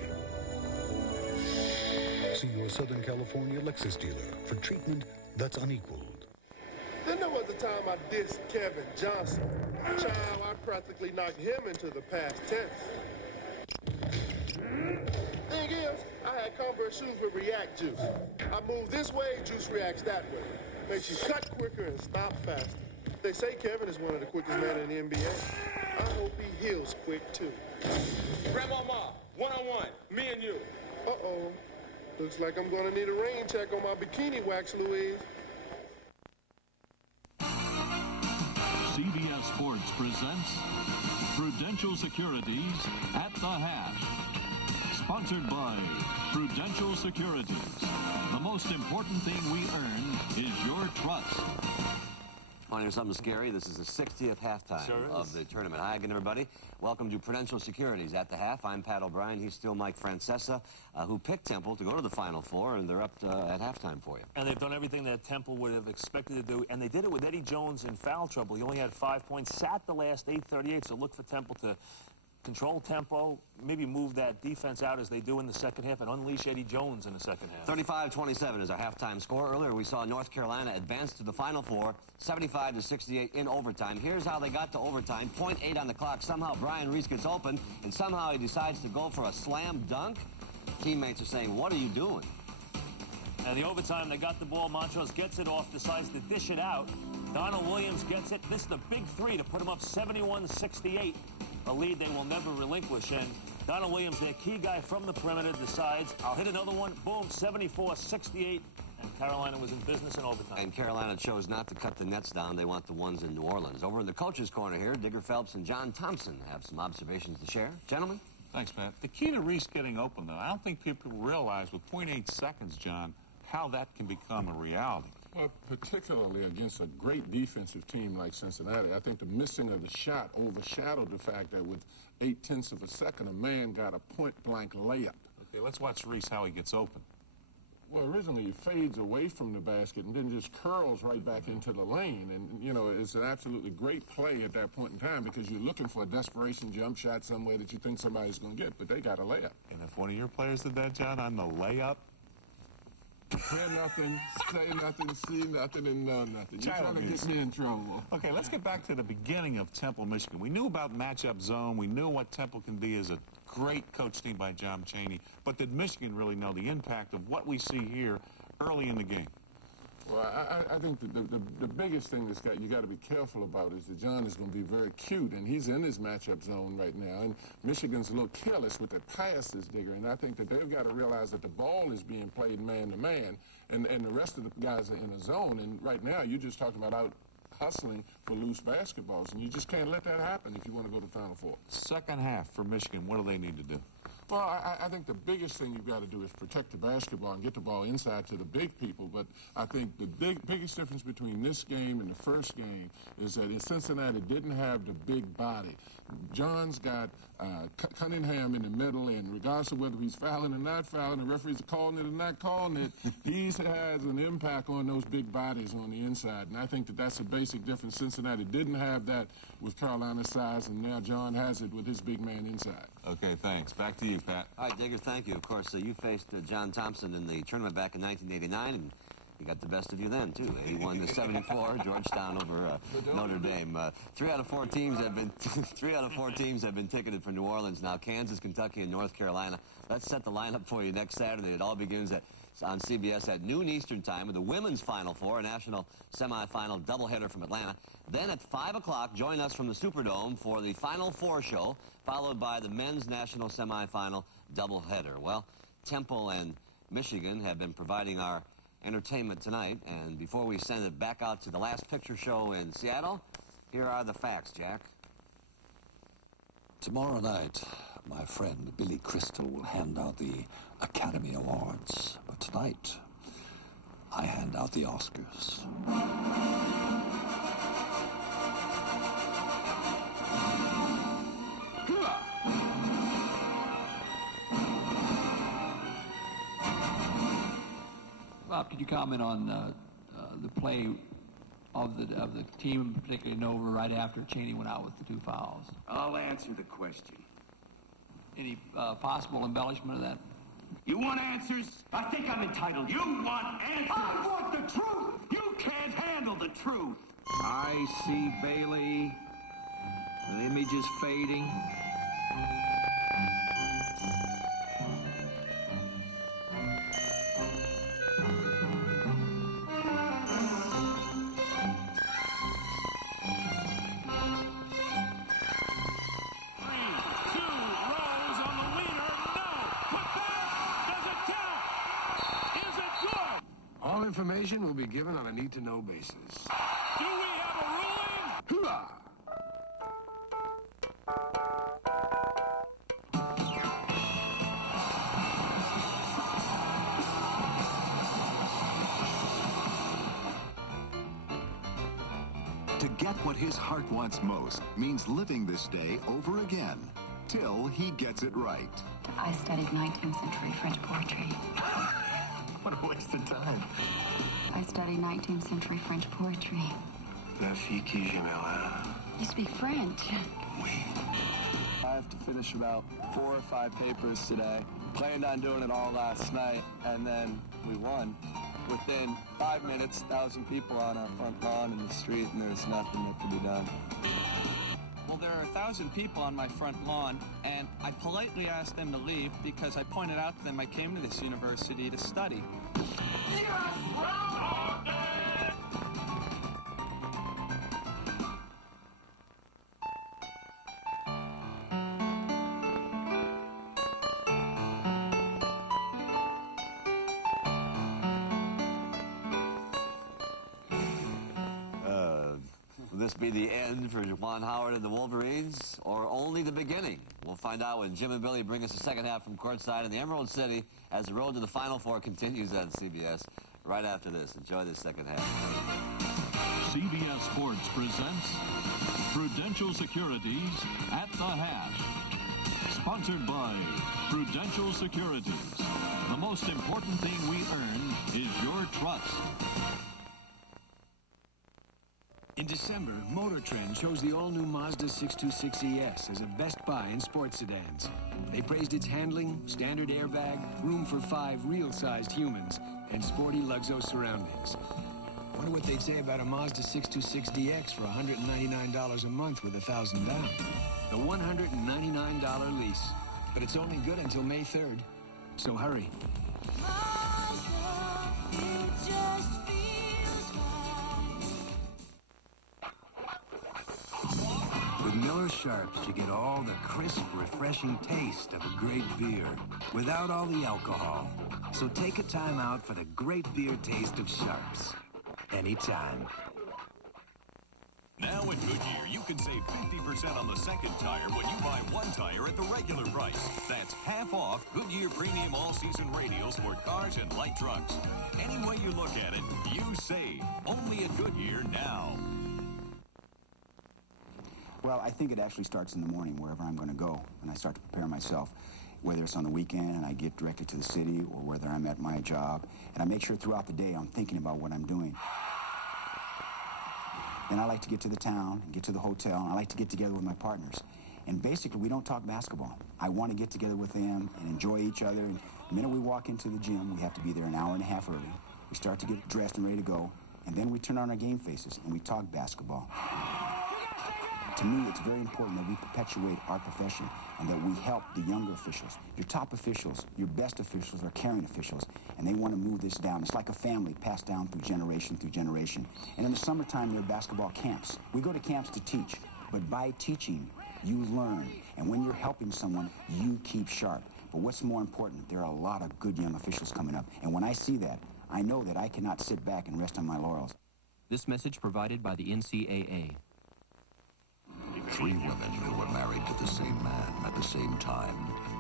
See your Southern California Lexus dealer for treatment that's unequaled. Then there was a time I dissed Kevin Johnson. Child, I practically knocked him into the past tense. Thing is, I had Converse shoes with React Juice. I move this way, Juice reacts that way. Makes you cut quicker and stop faster. They say Kevin is one of the quickest men in the NBA. I hope he heals quick, too. Grandmama, one-on-one, me and you. Uh-oh. Looks like I'm gonna need a rain check on my bikini wax, Louise. CBS Sports presents Prudential Securities at the Half. Sponsored by Prudential Securities. The most important thing we earn is your trust. Want to hear something scary? This is the 60th halftime of the tournament. Hi again, everybody. Welcome to Prudential Securities at the Half. I'm Pat O'Brien. He's still Mike Francesa, who picked Temple to go to the Final Four, and they're up at halftime for you. And they've done everything that Temple would have expected to do, and they did it with Eddie Jones in foul trouble. He only had 5 points, sat the last 8:38, so look for Temple to control tempo, maybe move that defense out as they do in the second half, and unleash Eddie Jones in the second half. 35-27 is our halftime score. Earlier, we saw North Carolina advance to the Final Four, 75-68 in overtime. Here's how they got to overtime. 0.8 on the clock. Somehow Brian Reese gets open, and somehow he decides to go for a slam dunk. Teammates are saying, what are you doing? And the overtime, they got the ball. Montrose gets it off, decides to dish it out. Donald Williams gets it. This is the big three to put him up 71-68. A lead they will never relinquish. And Donald Williams, their key guy from the perimeter, decides, I'll hit another one. Boom, 74-68. And Carolina was in business in overtime. And Carolina chose not to cut the nets down. They want the ones in New Orleans. Over in the coach's corner here, Digger Phelps and John Thompson have some observations to share. Gentlemen? Thanks, Pat. The key to Reese getting open, though, I don't think people realize with 0.8 seconds, John, how that can become a reality. Well, particularly against a great defensive team like Cincinnati, I think the missing of the shot overshadowed the fact that with 0.8 of a second, a man got a point-blank layup. Okay, let's watch Reese how he gets open. Well, originally he fades away from the basket and then just curls right back into the lane. And, you know, it's an absolutely great play at that point in time because you're looking for a desperation jump shot somewhere that you think somebody's going to get, but they got a layup. And if one of your players did that, John, on the layup, hear nothing, say nothing, see nothing, and know nothing. You're trying to get me in trouble. Okay, let's get back to the beginning of Temple, Michigan. We knew about matchup zone. We knew what Temple can be as a great coach team by John Chaney. But did Michigan really know the impact of what we see here early in the game? Well, I think the biggest thing you got to be careful about is that John is going to be very cute, and he's in his matchup zone right now. And Michigan's a little careless with their passes, Digger, and I think that they've got to realize that the ball is being played man-to-man, and the rest of the guys are in a zone. And right now, you're just talking about out hustling for loose basketballs, and you just can't let that happen if you want to go to Final Four. Second half for Michigan, what do they need to do? Well, I think the biggest thing you've got to do is protect the basketball and get the ball inside to the big people. But I think the biggest difference between this game and the first game is that Cincinnati didn't have the big body. John's got Cunningham in the middle, and regardless of whether he's fouling or not fouling, the referees are calling it or not calling it, he has an impact on those big bodies on the inside. And I think that that's a basic difference. Cincinnati didn't have that with Carolina's size, and now John has it with his big man inside. Okay, thanks. Back to you, Pat. All right, Digger, thank you. Of course, you faced John Thompson in the tournament back in 1989, and he got the best of you then, too. He won the 74, Georgetown over Notre Dame. 3 out of 4 teams have been ticketed for New Orleans now. Kansas, Kentucky, and North Carolina. Let's set the lineup for you next Saturday. It all begins on CBS at noon Eastern Time with the women's Final Four, a national semifinal doubleheader from Atlanta. Then at 5 o'clock, join us from the Superdome for the Final Four show, followed by the men's national semifinal doubleheader. Well, Temple and Michigan have been providing our entertainment tonight, and before we send it back out to the last picture show in Seattle, here are the facts, Jack. Tomorrow night, my friend Billy Crystal will hand out the Academy Awards. But tonight, I hand out the Oscars. Bob, could you comment on the play of the team, particularly Nova, right after Chaney went out with the 2 fouls? I'll answer the question. any possible embellishment of that? You want answers? I think I'm entitled. You want answers? I want the truth! You can't handle the truth! I see Bailey. The image is fading. All information will be given on a need-to-know basis. Do we have a ruling? Hoorah! To get what his heart wants most means living this day over again, till he gets it right. I studied 19th century French poetry. What a waste of time. I studied 19th century French poetry. La fille qui j'aimerais. You speak French. I have to finish about 4 or 5 papers today. Planned on doing it all last night, and then we won. Within 5 minutes, 1,000 people on our front lawn in the street, and there's nothing that can be done. Well, there are 1,000 people on my front lawn, and I politely asked them to leave because I pointed out to them I came to this university to study. Will this be the end for Juwan Howard and the Wolverines, or only the beginning? We'll find out when Jim and Billy bring us the second half from courtside in the Emerald City as the road to the Final Four continues on CBS right after this. Enjoy this second half. CBS Sports presents Prudential Securities at the Hash. Sponsored by Prudential Securities. The most important thing we earn is your trust. In December, Motor Trend chose the all-new Mazda 626ES as a best buy in sports sedans. They praised its handling, standard airbag, room for 5 real-sized humans, and sporty Luxo surroundings. Wonder what they'd say about a Mazda 626DX for $199 a month with $1,000 down. The $199 lease. But it's only good until May 3rd. So hurry. With Miller Sharps, you get all the crisp, refreshing taste of a great beer without all the alcohol. So take a time out for the great beer taste of Sharps. Anytime. Now at Goodyear, you can save 50% on the second tire when you buy one tire at the regular price. That's half off Goodyear Premium All-Season Radials for cars and light trucks. Any way you look at it, you save. Only at Goodyear now. Well, I think it actually starts in the morning, wherever I'm going to go, and I start to prepare myself, whether it's on the weekend and I get directly to the city, or whether I'm at my job, and I make sure throughout the day I'm thinking about what I'm doing. Then I like to get to the town and get to the hotel, and I like to get together with my partners. And basically, we don't talk basketball. I want to get together with them and enjoy each other. And the minute we walk into the gym, we have to be there an hour and a half early. We start to get dressed and ready to go, and then we turn on our game faces and we talk basketball. To me, it's very important that we perpetuate our profession and that we help the younger officials. Your top officials, your best officials are caring officials, and they want to move this down. It's like a family passed down through generation. And in the summertime, there are basketball camps. We go to camps to teach, but by teaching, you learn. And when you're helping someone, you keep sharp. But what's more important, there are a lot of good young officials coming up. And when I see that, I know that I cannot sit back and rest on my laurels. This message provided by the NCAA. 3 women who were married to the same man at the same time,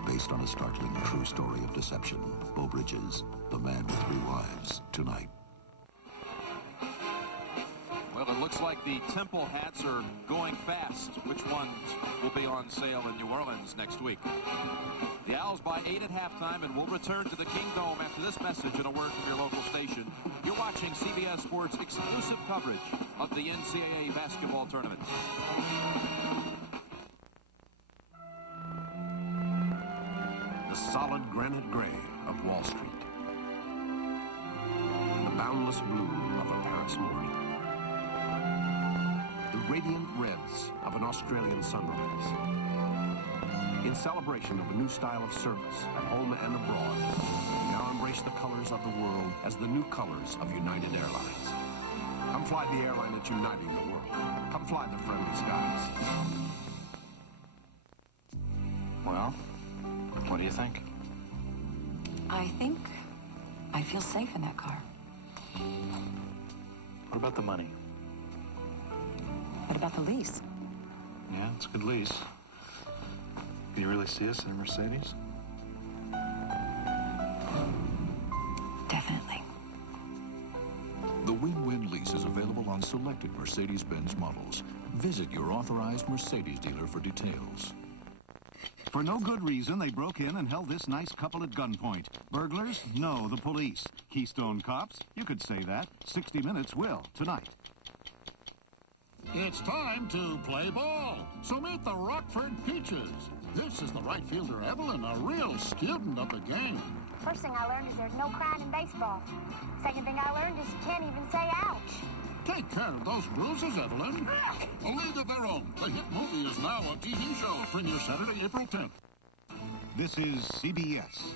based on a startling true story of deception. Bo Bridges, The Man with 3 Wives, tonight. Well, it looks like the Temple hats are going fast. Which ones will be on sale in New Orleans next week? The Owls by 8 at halftime, and we'll return to the Kingdome after this message and a word from your local station. You're watching CBS Sports exclusive coverage of the NCAA basketball tournament. solid granite gray of Wall Street. The boundless blue of a Paris morning. The radiant reds of an Australian sunrise. In celebration of a new style of service at home and abroad, we now embrace the colors of the world as the new colors of United Airlines. Come fly the airline that's uniting the world. Come fly the friendly skies. Well, what do you think? I think I feel safe in that car. What about the money? What about the lease? Yeah, it's a good lease. Can you really see us in a Mercedes? Definitely. The win-win lease is available on selected Mercedes-Benz models. Visit your authorized Mercedes dealer for details. For no good reason, they broke in and held this nice couple at gunpoint. Burglars? No, the police. Keystone Cops? You could say that. 60 Minutes will, tonight. It's time to play ball. So meet the Rockford Peaches. This is the right fielder, Evelyn, a real student of the game. First thing I learned is there's no crying in baseball. Second thing I learned is you can't even say ouch. Take care of those bruises, Evelyn. A League of Their Own. The hit movie is now a TV show. Premiere Saturday, April 10th. This is CBS.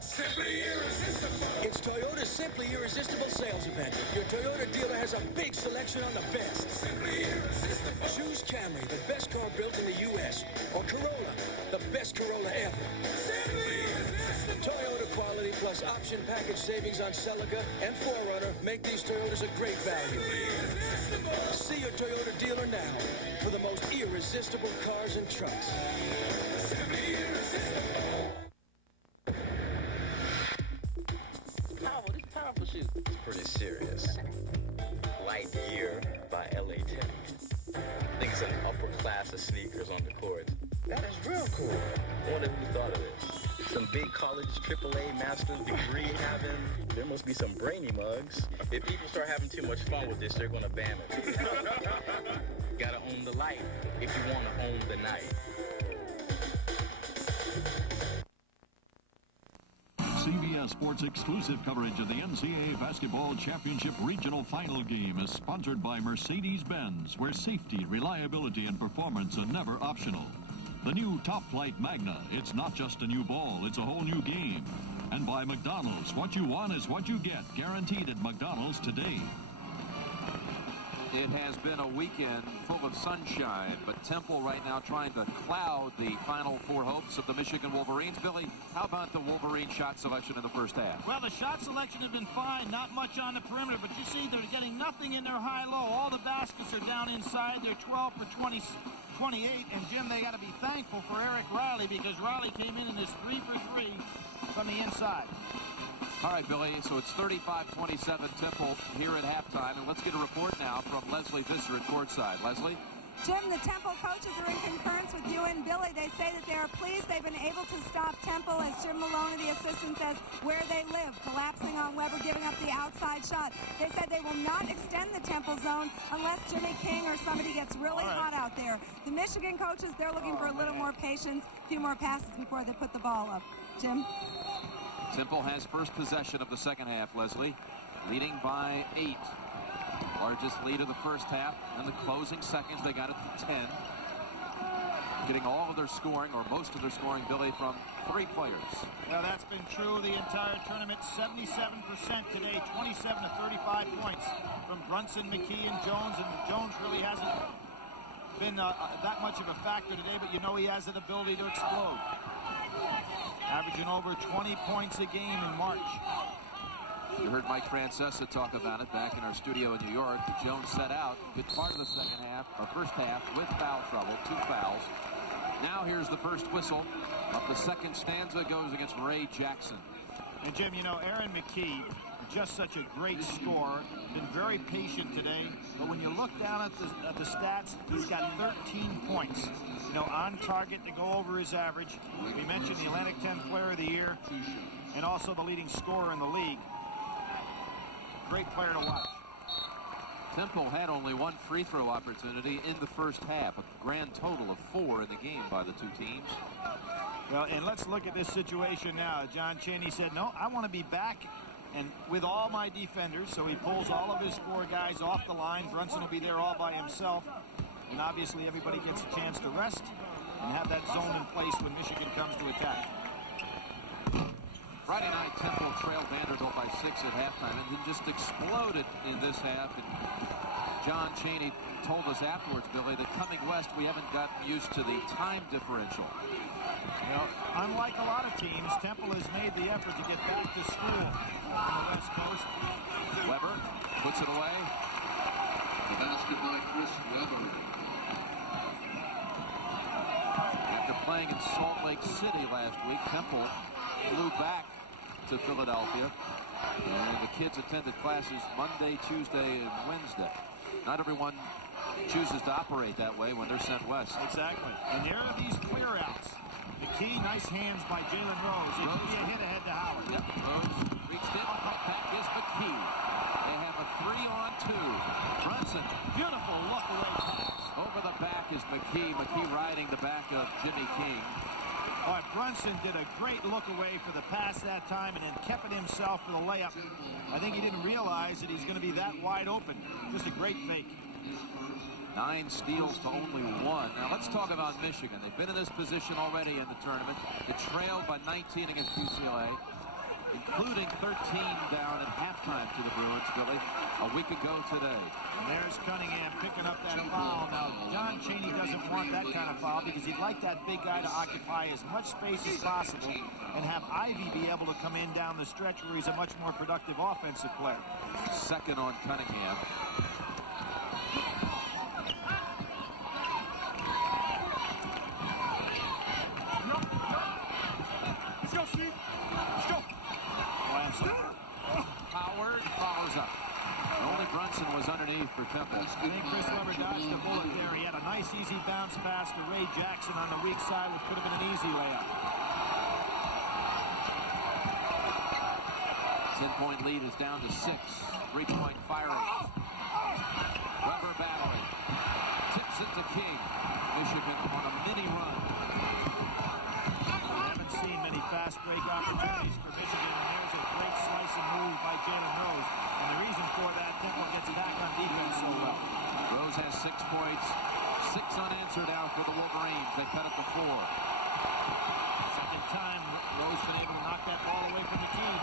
Simply Irresistible. It's Toyota's Simply Irresistible sales event. Your Toyota dealer has a big selection on the best. Simply Irresistible. Choose Camry, the best car built in the U.S. Or Corolla, the best Corolla ever. Simply Irresistible. Toyota quality plus option package savings on Celica and 4Runner make these Toyotas a great value. Simply Irresistible. See your Toyota dealer now for the most irresistible cars and trucks. Simply Irresistible. Powerful shoes. It's pretty serious. Light Gear by LA Tech. I think it's an upper class of sneakers on the court. That is real cool. I wonder who thought of this. Some big college AAA master's degree having. There must be some brainy mugs. If people start having too much fun with this, they're going to ban it. Gotta own the light if you want to own the night. CBS Sports exclusive coverage of the NCAA Basketball Championship Regional Final Game is sponsored by Mercedes-Benz, where safety, reliability, and performance are never optional. The new Top Flight Magna, it's not just a new ball, it's a whole new game. And by McDonald's, what you want is what you get, guaranteed at McDonald's today. It has been a weekend full of sunshine, but Temple right now trying to cloud the Final Four hopes of the Michigan Wolverines. Billy, how about the Wolverine shot selection in the first half? Well, the shot selection has been fine, not much on the perimeter, but you see they're getting nothing in their high-low. All the baskets are down inside. They're 12 for 28, and Jim, they got to be thankful for Eric Riley because Riley came in this 3 for 3 from the inside. All right, Billy, so it's 35-27 Temple here at halftime, and let's get a report now from Leslie Visser at courtside. Leslie? Jim, the Temple coaches are in concurrence with you and Billy. They say that they are pleased they've been able to stop Temple, as Jim Maloney, the assistant, says, where they live, collapsing on Weber, giving up the outside shot. They said they will not extend the Temple zone unless Jimmy King or somebody gets really hot out there. The Michigan coaches, they're looking for a little more patience, a few more passes before they put the ball up. Jim? Temple has first possession of the second half, Leslie, leading by 8. Largest lead of the first half. In the closing seconds, they got it to 10. Getting all of their scoring, or most of their scoring, Billy, from 3 players. Yeah, that's been true the entire tournament. 77% today, 27 to 35 points from Brunson, McKee, and Jones. And Jones really hasn't been that much of a factor today, but you know he has an ability to explode. Averaging over 20 points a game in March. You heard Mike Francesa talk about it back in our studio in New York. Jones set out, good part of the second half, or first half, with foul trouble, 2 fouls. Now here's the first whistle of the second stanza, goes against Ray Jackson. And Jim, you know, Aaron McKee, just such a great scorer, been very patient today, but when you look down at the stats, he's got 13 points. You know, on target to go over his average. We mentioned the Atlantic 10 Player of the Year and also the leading scorer in the league. Great player to watch. Temple had only one free throw opportunity in the first half, a grand total of 4 in the game by the two teams. Well, and let's look at this situation now. John Chaney said, no, I want to be back and with all my defenders, so he pulls all of his 4 guys off the line. Brunson will be there all by himself, and obviously everybody gets a chance to rest and have that zone in place when Michigan comes to attack. Friday night, Temple trailed Vanderbilt by 6 at halftime and then just exploded in this half. And John Chaney told us afterwards, Billy, that coming west, we haven't gotten used to the time differential. Well, unlike a lot of teams, Temple has made the effort to get back to school on the West Coast. Weber puts it away. The basket by Chris Weber. After playing in Salt Lake City last week, Temple flew back to Philadelphia, and the kids attended classes Monday, Tuesday, and Wednesday. Not everyone chooses to operate that way when they're sent west. Exactly. And there are these clear-outs. McKee, nice hands by Jalen Rose. It could be a hit ahead to Howard. Yep. Rose reached in. Back is McKee. They have a 3-on-2. Brunson, beautiful look away pass. Over the back is McKee. McKee riding the back of Jimmy King. All right, Brunson did a great look away for the pass that time and then kept it himself for the layup. I think he didn't realize that he's going to be that wide open. Just a great fake. 9 steals to only 1. Now let's talk about Michigan. They've been in this position already in the tournament. They trailed by 19 against UCLA, including 13 down at halftime to the Bruins, Billy, a week ago today. And there's Cunningham picking up that foul. Now, John Chaney doesn't want that kind of foul because he'd like that big guy to occupy as much space as possible and have Ivy be able to come in down the stretch where he's a much more productive offensive player. Second on Cunningham. Howard follows up. Only Brunson was underneath for Temple. I think Chris Weber dodged the bullet there. He had a nice, easy bounce pass to Ray Jackson on the weak side, which could have been an easy layup. 10-point lead is down to 6. 3-point firing. Weber battling. Tips it to King. Michigan on a mini run. We haven't seen many fast break opportunities for Michigan, and here's a great slice and move by Jalen Rose. And the reason for that, Temple gets back on defense so well. Rose has 6 points. 6 unanswered out for the Wolverines. They cut it to 4. Second time, Rose been able to knock that ball away from the team.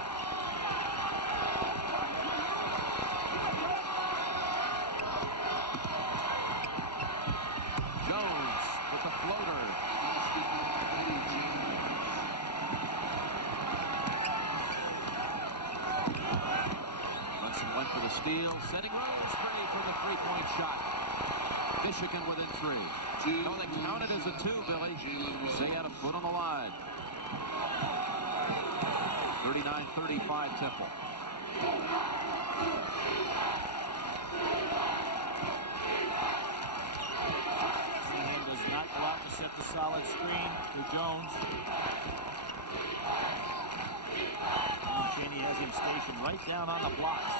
Jones with the floater. Brunson went for the steal, setting Rose free for the 3-point shot. Michigan within 3. No, they count it as a 2, Billy. They had a foot on the line. 39-35 Temple. Does not go out to set the solid screen to Jones. And Chaney has him stationed right down on the blocks.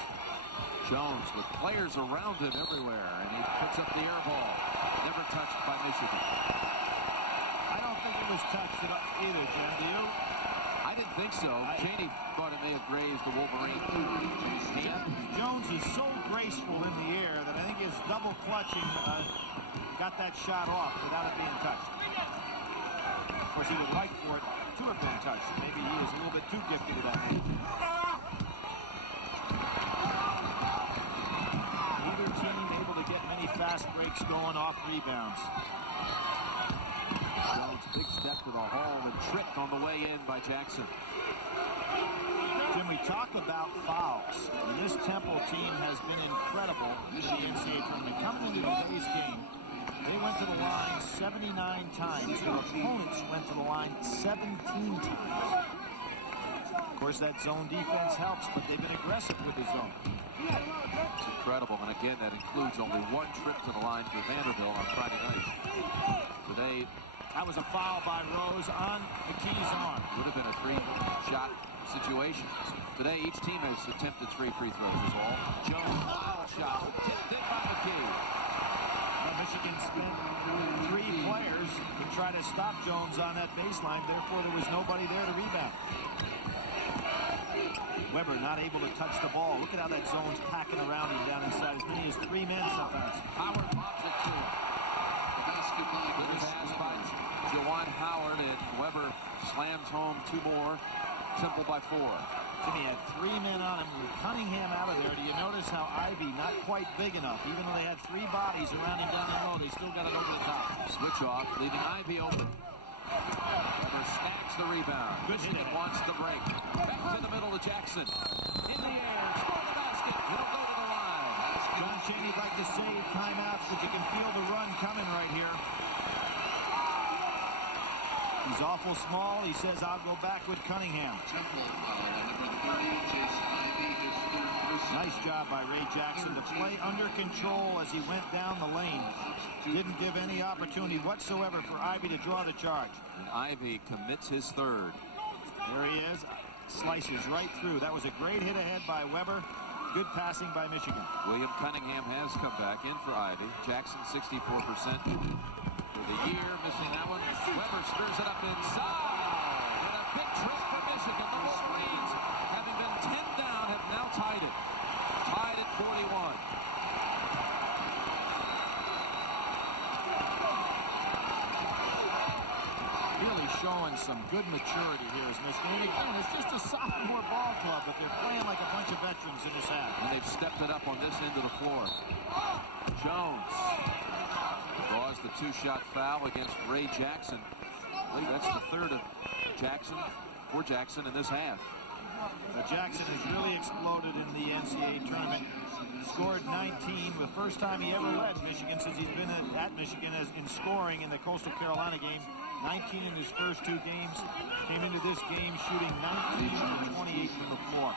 Jones with players around him everywhere, and he puts up the air ball. Never touched by Michigan. I don't think it was touched either, Jim. Do you? I didn't think so. Chaney thought it may have grazed the Wolverine. Jones is so graceful in the air that I think his double clutching got that shot off without it being touched. Of course, he would like for it to have been touched. Maybe he is a little bit too gifted at that. Neither team able to get many fast breaks going off rebounds. Jones, big step to the hole and tripped on the way in by Jackson. Jim, we talk about fouls, and this Temple team has been incredible in the NCAA tournament. Coming into today's game, they went to the line 79 times. Their opponents went to the line 17 times. Of course, that zone defense helps, but they've been aggressive with the zone. It's incredible, and again, that includes only 1 trip to the line for Vanderbilt on Friday night. Today, that was a foul by Rose on McKee's arm. Would have been a 3-shot situations. Today, each team has attempted 3 free throws is all. Jones, foul shot, tipped in by McKee. Well, Michigan spent 3 players to try to stop Jones on that baseline. Therefore, there was nobody there to rebound. Weber not able to touch the ball. Look at how that zone's packing around him down inside. As many as 3 men sometimes. Howard lobs it to him. The basketball good pass by Jawan Howard, and Weber slams home 2 more. Temple by 4. Jimmy had 3 men on him with Cunningham out of there. Do you notice how Ivy not quite big enough? Even though they had 3 bodies around him down the low, they still got it over the top. Switch off, leaving Ivy open. Weber snags the rebound. Michigan wants the break. Back to the middle to Jackson. In the air, score the basket. He'll go to the line. John Chaney'd like to save timeouts, but you can feel the run coming right here. He's awful small. He says, I'll go back with Cunningham. Nice job by Ray Jackson to play under control as he went down the lane. Didn't give any opportunity whatsoever for Ivy to draw the charge. And Ivy commits his 3rd. There he is. Slices right through. That was a great hit ahead by Weber. Good passing by Michigan. William Cunningham has come back in for Ivy. Jackson 64%. For the year, missing that one. Weber stirs it up inside. And a big trick for Michigan. The Wolverines, having been 10 down, have now tied it. Tied at 41. Really showing some good maturity here as Michigan. And again, it's just a sophomore ball club, but they're playing like a bunch of veterans in this half. And they've stepped it up on this end of the floor. Jones draws the 2-shot foul against Ray Jackson. I believe that's the 3rd of Jackson for Jackson in this half. Now Jackson has really exploded in the NCAA tournament. Scored 19, the first time he ever led Michigan since he's been at Michigan as in scoring in the Coastal Carolina game. 19 in his first 2 games. Came into this game shooting 19 of 28 from the floor.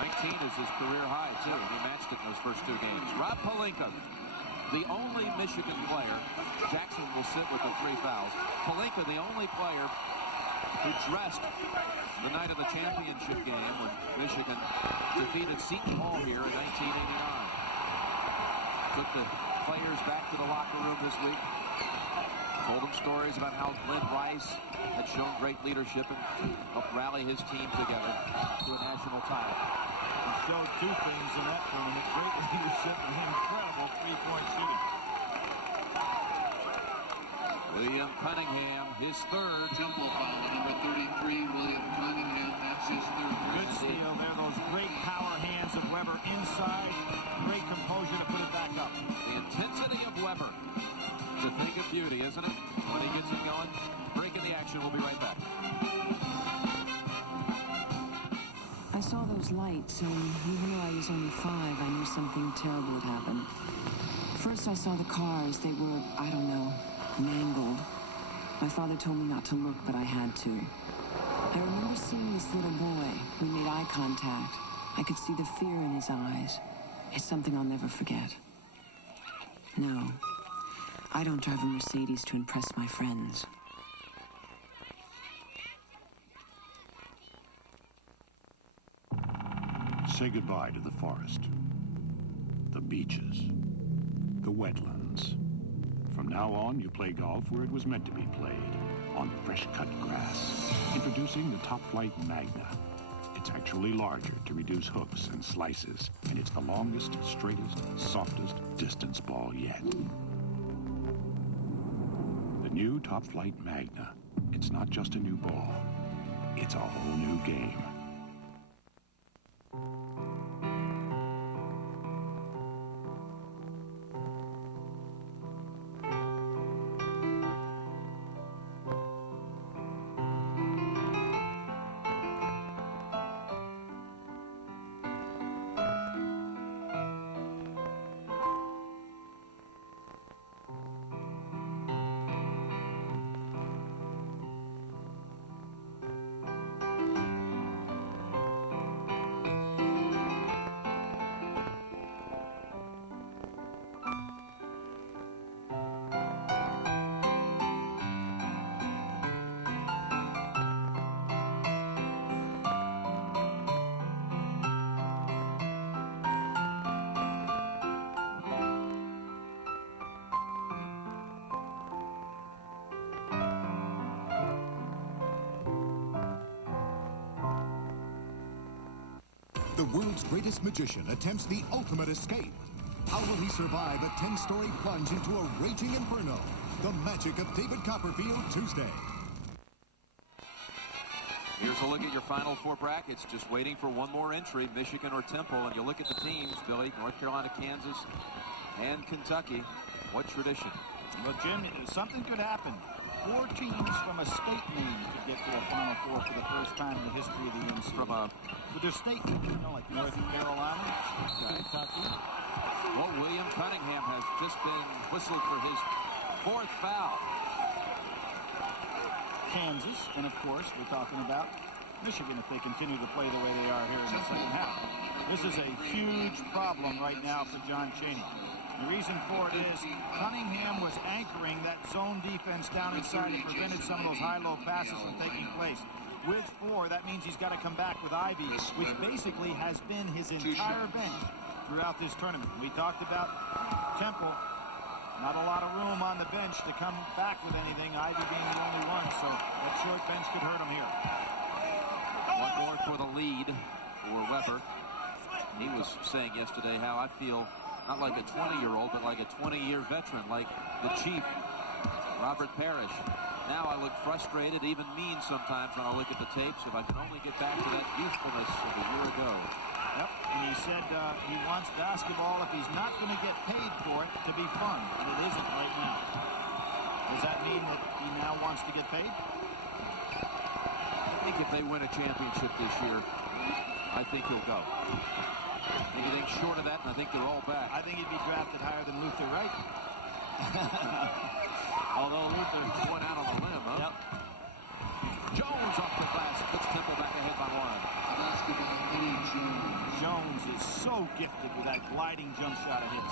19 is his career high, too. He matched it in those first 2 games. Rob Pelinka, the only Michigan player. Jackson will sit with the 3 fouls. Pelinka, the only player who dressed the night of the championship game when Michigan defeated Seton Hall here in 1989. Took the players back to the locker room this week. Told them stories about how Glenn Rice had shown great leadership and helped rally his team together to a national title. He showed 2 things in that tournament. Great leadership and incredible 3-point shooting. William Cunningham, his 3rd. Temple foul, number 33, William Cunningham. That's his 3rd. Good steal there. Those great power hands of Weber inside. Great composure to put it back up. The intensity of Weber. It's a thing of beauty, isn't it? When he gets it going. Breaking the action. We'll be right back. I saw those lights, and even though I was only 5, I knew something terrible had happened. First, I saw the cars. They were, I don't know, mangled. My father told me not to look, but I had to. I remember seeing this little boy. We made eye contact. I could see the fear in his eyes. It's something I'll never forget. No, I don't drive a Mercedes to impress my friends. Say goodbye to the forest, the beaches, the wetlands. From now on, you play golf where it was meant to be played, on fresh-cut grass. Introducing the Top Flight Magna. It's actually larger to reduce hooks and slices, and it's the longest, straightest, softest distance ball yet. The new Top Flight Magna. It's not just a new ball. It's a whole new game. The world's greatest magician attempts the ultimate escape. How will he survive a 10-story plunge into a raging inferno? The magic of David Copperfield, Tuesday. Here's a look at your Final Four brackets, just waiting for one more entry, Michigan or Temple. And you look at the teams, Billy, North Carolina, Kansas, and Kentucky. What tradition? Well, Jim, something could happen. 4 teams from a state name could get to a Final Four for the first time in the history of the NCAA. With their state names, like North Carolina, Kentucky. Well, William Cunningham has just been whistled for his 4th foul. Kansas, and of course, we're talking about Michigan if they continue to play the way they are here in the second half. This is a huge problem right now for John Chaney. The reason for it is Cunningham was anchoring that zone defense down inside and prevented some of those high-low passes from taking place. With 4, that means he's got to come back with Ivy, which basically has been his entire bench throughout this tournament. We talked about Temple. Not a lot of room on the bench to come back with anything, Ivy being the only one, so that short bench could hurt him here. One more for the lead for Weber. He was saying yesterday how I feel not like a 20-year-old, but like a 20-year veteran, like the chief, Robert Parrish. Now I look frustrated, even mean sometimes when I look at the tapes. If I can only get back to that youthfulness of a year ago. Yep, and he said he wants basketball, if he's not going to get paid for it, to be fun, and it isn't right now. Does that mean that he now wants to get paid? I think if they win a championship this year, I think he'll go. Anything short of that, and I think they're all back. I think he'd be drafted higher than Luther, right? Although Luther went out on the limb, huh? Yep. Jones off the glass, puts Temple back ahead by 1. Basketball, Eddie Jones. Jones is so gifted with that gliding jump shot of his.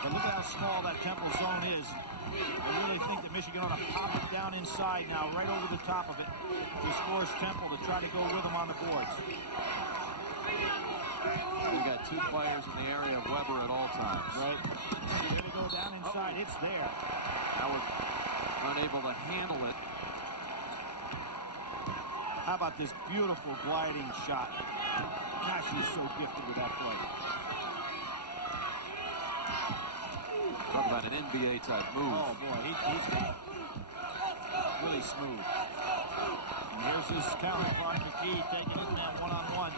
But look at how small that Temple zone is. I really think that Michigan ought to pop it down inside now, right over the top of it. Just force Temple to try to go with him on the boards. We've got 2 players in the area of Weber at all times. Right. He's going to go down inside. It's there. Now we're unable to handle it. How about this beautiful gliding shot? Gosh, he's so gifted with that play. Talk about an NBA-type move. Oh, boy, he's really smooth. And here's his counterpart, McKee, taking it down one-on-one.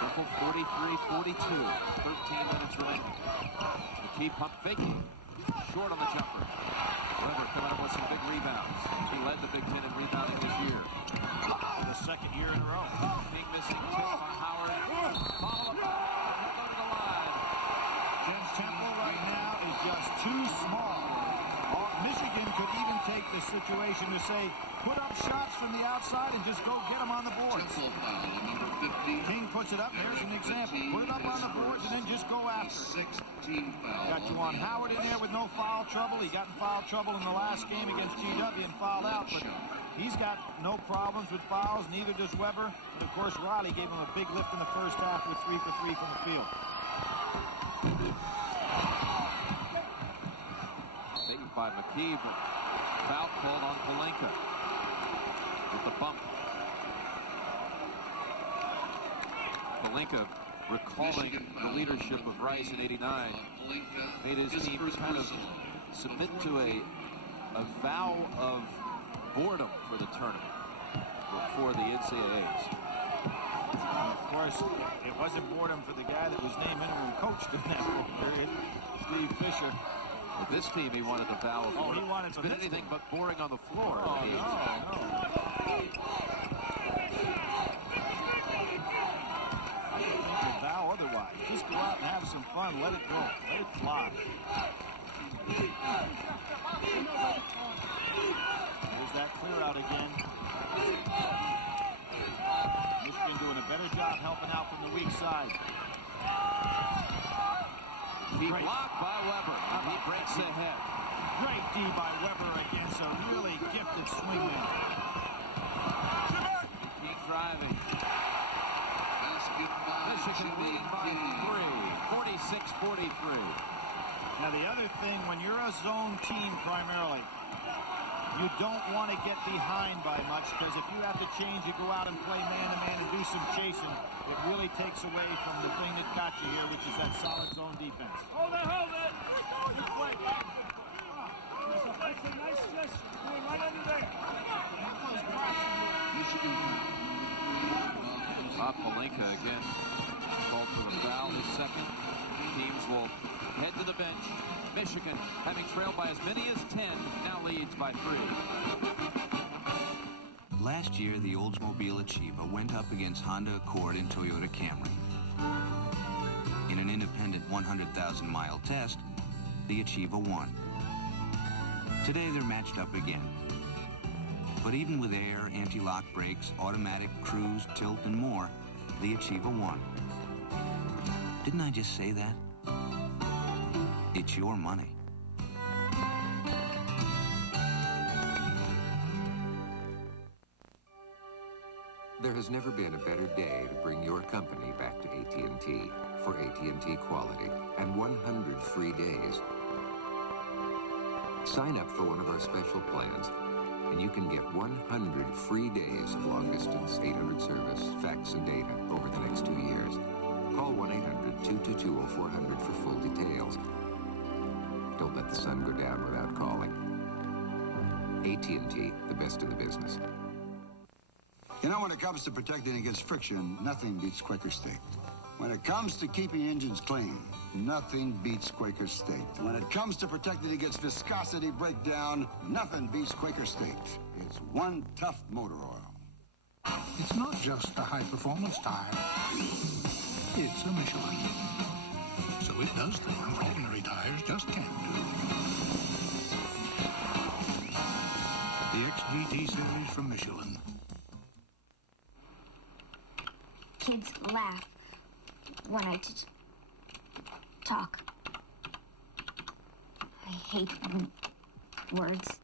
Temple 43-42. 13 minutes remaining. McKee pump faking. Short on the jumper. Weber coming up with some big rebounds. He led the Big Ten in rebounding this year. The second year in a row. King missing tip by Howard. Follow up. Temple right now is just too small. Michigan could even take the situation to say, put up shots from the outside and just go get them on the boards. King puts it up. There's an example. Put it up on the boards and then just go after it. Got Juwan Howard in there with no foul trouble. He got in foul trouble in the last game against GW and fouled out, but he's got no problems with fouls. Neither does Weber. And of course, Riley gave him a big lift in the first half with 3 for 3 from the field. Taken by McKee, but foul called on Pelinka with the bump. Pelinka, recalling the leadership of Rice in '89, made his team kind of submit to a vow of boredom for the tournament for the NCAAs. Of course, it wasn't boredom for the guy that was named interim coach during that period, Steve Fisher. With this team, he wanted a vow of boredom. He wanted it's been anything but boring on the floor. Oh, no. The vow otherwise. Just go out and have some fun. Let it go. Let it fly. There's that clear out again. Michigan doing a better job helping out from the weak side. He blocked by Weber. He breaks ahead. Great D by Weber against a really gifted swingman. Keep driving. Michigan leading by 3, 46-43. Now the other thing, when you're a zone team primarily, You don't want to get behind by much, because if you have to change, you go out and play man-to-man and do some chasing. It really takes away from the thing that got you here, which is that solid zone defense. Hold it! Good play. That's a nice gesture. Right under there. Bob Palenka again called for the foul, his second. Teams will head to the bench. Michigan, having trailed by as many as 10, now leads by 3. Last year, the Oldsmobile Achieva went up against Honda Accord and Toyota Camry. In an independent 100,000-mile test, the Achieva won. Today, they're matched up again. But even with air, anti-lock brakes, automatic, cruise, tilt, and more, the Achieva won. Didn't I just say that? It's your money. There has never been a better day to bring your company back to AT&T for AT&T quality and 100 free days. Sign up for one of our special plans, and you can get 100 free days of long-distance 800 service, fax, and data over the next 2 years. Call 1-800-222-0400 for full details. Don't let the sun go down without calling. AT&T, the best in the business. You know, when it comes to protecting against friction, nothing beats Quaker State. When it comes to keeping engines clean, nothing beats Quaker State. When it comes to protecting against viscosity breakdown, nothing beats Quaker State. It's one tough motor oil. It's not just a high-performance tire. It's a Michelin. So it does things ordinary tires just can't do. The XVT series from Michelin. Kids laugh when I talk. I hate words.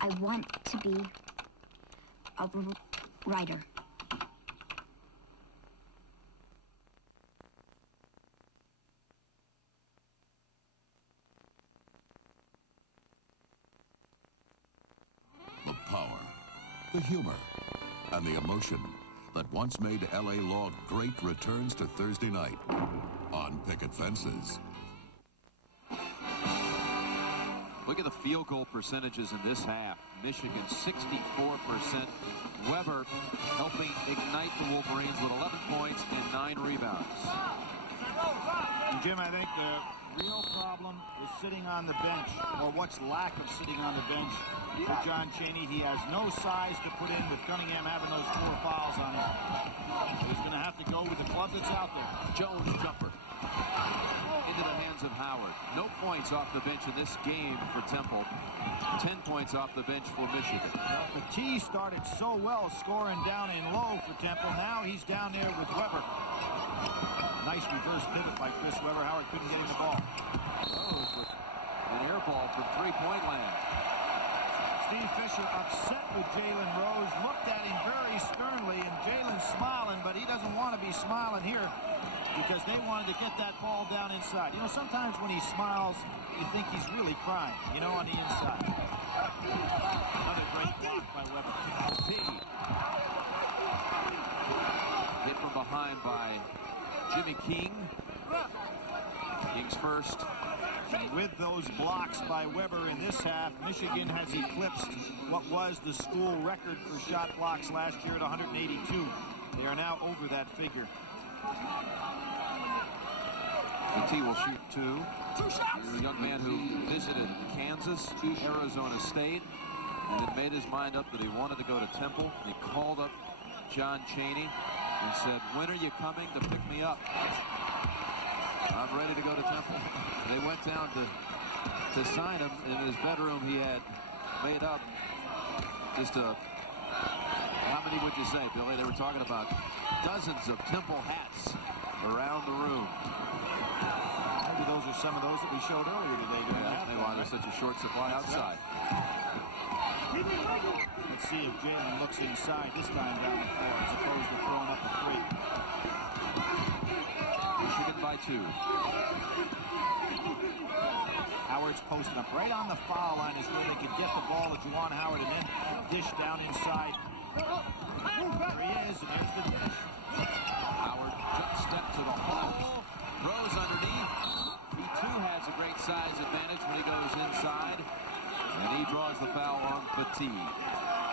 I want to be a writer. The power, the humor, and the emotion that once made L.A. Law great returns to Thursday night on Picket Fences. Look at the field goal percentages in this half. Michigan 64%. Weber helping ignite the Wolverines with 11 points and 9 rebounds. And Jim, I think the real problem is sitting on the bench, or what's lack of sitting on the bench for John Chaney. He has no size to put in with Cunningham having those 4 fouls on him. So he's going to have to go with the club that's out there. Jones jumper into the hands of Howard. No points off the bench in this game for Temple. 10 points off the bench for Michigan. Well, the T started so well scoring down in low for Temple. Now he's down there with Weber. Nice reverse pivot by Chris Weber. Howard couldn't get him the ball. Rose with an air ball from three-point land. Steve Fisher upset with Jalen Rose, looked at him very sternly, and Jalen's smiling, but he doesn't want to be smiling here because they wanted to get that ball down inside. You know, sometimes when he smiles, you think he's really crying, you know, on the inside. Another great block by Weber. Hit from behind by Jimmy King. King's first. And with those blocks by Weber in this half, Michigan has eclipsed what was the school record for shot blocks last year at 182. They are now over that figure. The T will shoot 2. The young man who visited Kansas, Arizona State, and then made his mind up that he wanted to go to Temple. He called up John Chaney and said, "When are you coming to pick me up? I'm ready to go to Temple." They went down to sign him. In his bedroom, he had made up just how many would you say, Billy? They were talking about dozens of Temple hats around the room. Maybe those are some of those that we showed earlier today. Yeah, why there's such a short supply outside. Let's see if Jalen looks inside this time down the floor as opposed to throwing up a 3. Michigan by by 2. Howard's posted up right on the foul line is where they could get the ball to Juwan Howard and then dish down inside. There he is, and there's the dish. Howard jump step to the hole. Rose underneath. He too has a great size advantage when he goes inside. And he draws the foul on Fatigue.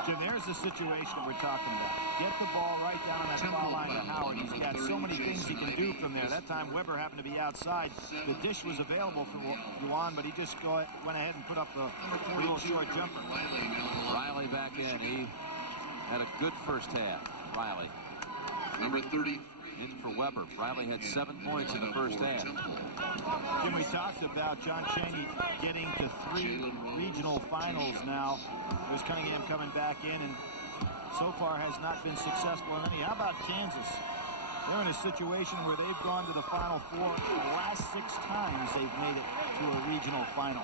Jim, there's the situation we're talking about. Get the ball right down on that foul line to Howard. He's got so many things he can do from there. That time Weber happened to be outside. The dish was available for Juwan, but he just went ahead and put up a little short jumper. Riley back in. He had a good first half. Riley. Number 30. In for Weber. Riley had 7 points in the first half. Jim, we talked about John Chaney getting to 3 regional finals now. There's Cunningham coming back in and so far has not been successful in any. How about Kansas? They're in a situation where they've gone to the Final Four. The last 6 times they've made it to a regional final.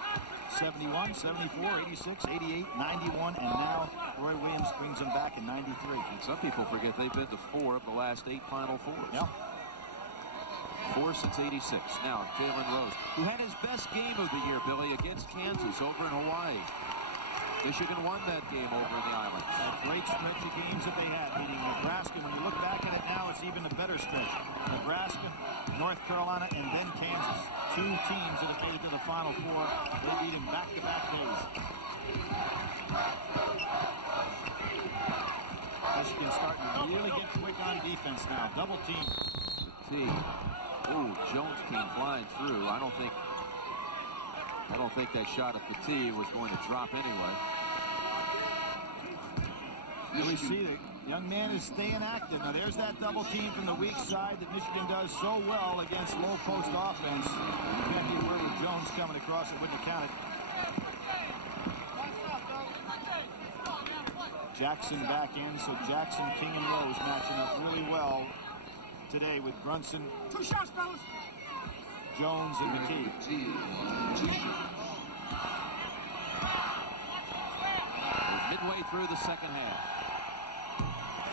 71, 74, 86, 88, 91, and now Roy Williams brings them back in 93. And some people forget they've been to 4 of the last 8 Final Fours. Yep. 4 since 86. Now, Jalen Rose, who had his best game of the year, Billy, against Kansas over in Hawaii. Michigan won that game over in the islands. A great stretch of games that they had, beating Nebraska. When you look back at it now, it's even a better stretch. Nebraska, North Carolina, and then Kansas. 2 teams that have made it to the Final Four. They beat them back-to-back days. Michigan starting to really get quick on defense now. Double team. Ooh, Jones came flying through. I don't think that shot at Petit was going to drop anyway. And we see the young man is staying active. Now there's that double team from the weak side that Michigan does so well against low post offense. You can't be worried with Jones coming across it, wouldn't count it. Jackson back in, so Jackson, King, and Rose matching up really well today with Brunson. 2 shots, fellas. Jones and McKee. Midway through the second half.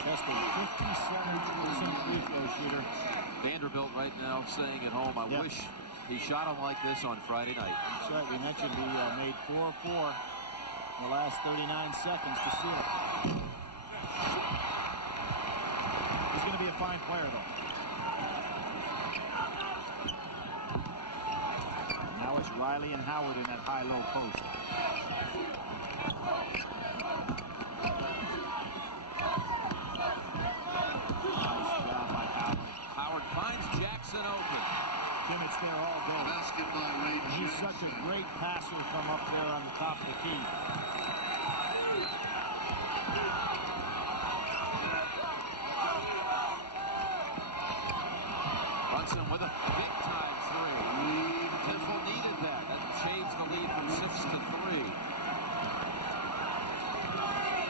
Just a 57% free throw shooter. Vanderbilt right now saying at home, I wish he shot him like this on Friday night. That's right. We mentioned he made 4 of 4 in the last 39 seconds to seal it. He's going to be a fine player, though. Now it's Riley and Howard in that high-low post. Howard finds Jackson open. Tim, it's there all day. Basket by Ray He's such a great passer from up there on the top of the key. Brunson with a big-time 3. Temple needed that. That changed the lead from 6 to 3.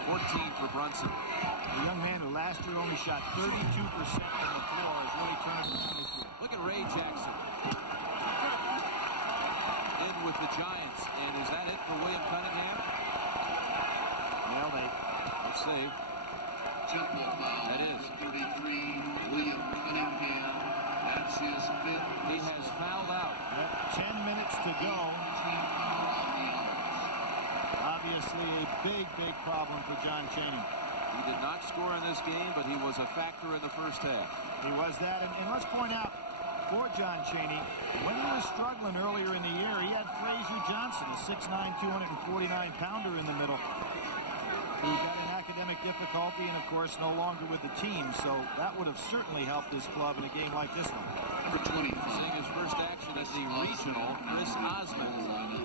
14 for Brunson. The young man who last year only shot 32% from the floor is really turning around this year. Look at Ray Jackson. In with the Giants. And is that it for William Cunningham? Well, let's see. Jumper foul. That is. 33, William Cunningham. That's his 5th. He has fouled out. 10 minutes to go. Obviously a big problem for John Chaney. He did not score in this game, but he was a factor in the first half. He was that, and let's point out, for John Chaney, when he was struggling earlier in the year, he had Frazier Johnson, a 6'9", 249-pounder in the middle. He got an academic difficulty and, of course, no longer with the team, so that would have certainly helped his club in a game like this one. Number 25. Seeing his first action at the regional, Chris Osmond,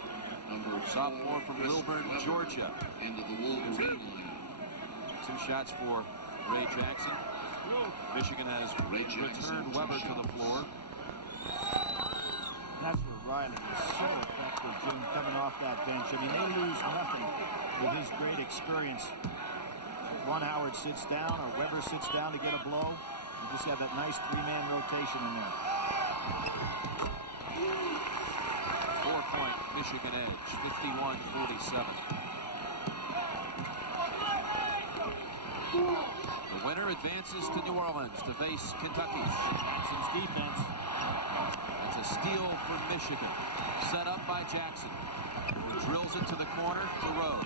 sophomore from Wilburn, Georgia. Into the Wolverine line. 2 shots for Ray Jackson. Michigan has returned Weber to the floor. That's where Riley is so effective, Jim, coming off that bench. I mean, they lose nothing with his great experience. Juwan Howard sits down or Weber sits down to get a blow. You just have that nice 3-man rotation in there. 4-point Michigan edge, 51-47. The winner advances to New Orleans to face Kentucky. Jackson's defense. Michigan. Set up by Jackson, who drills it to the corner to Rose.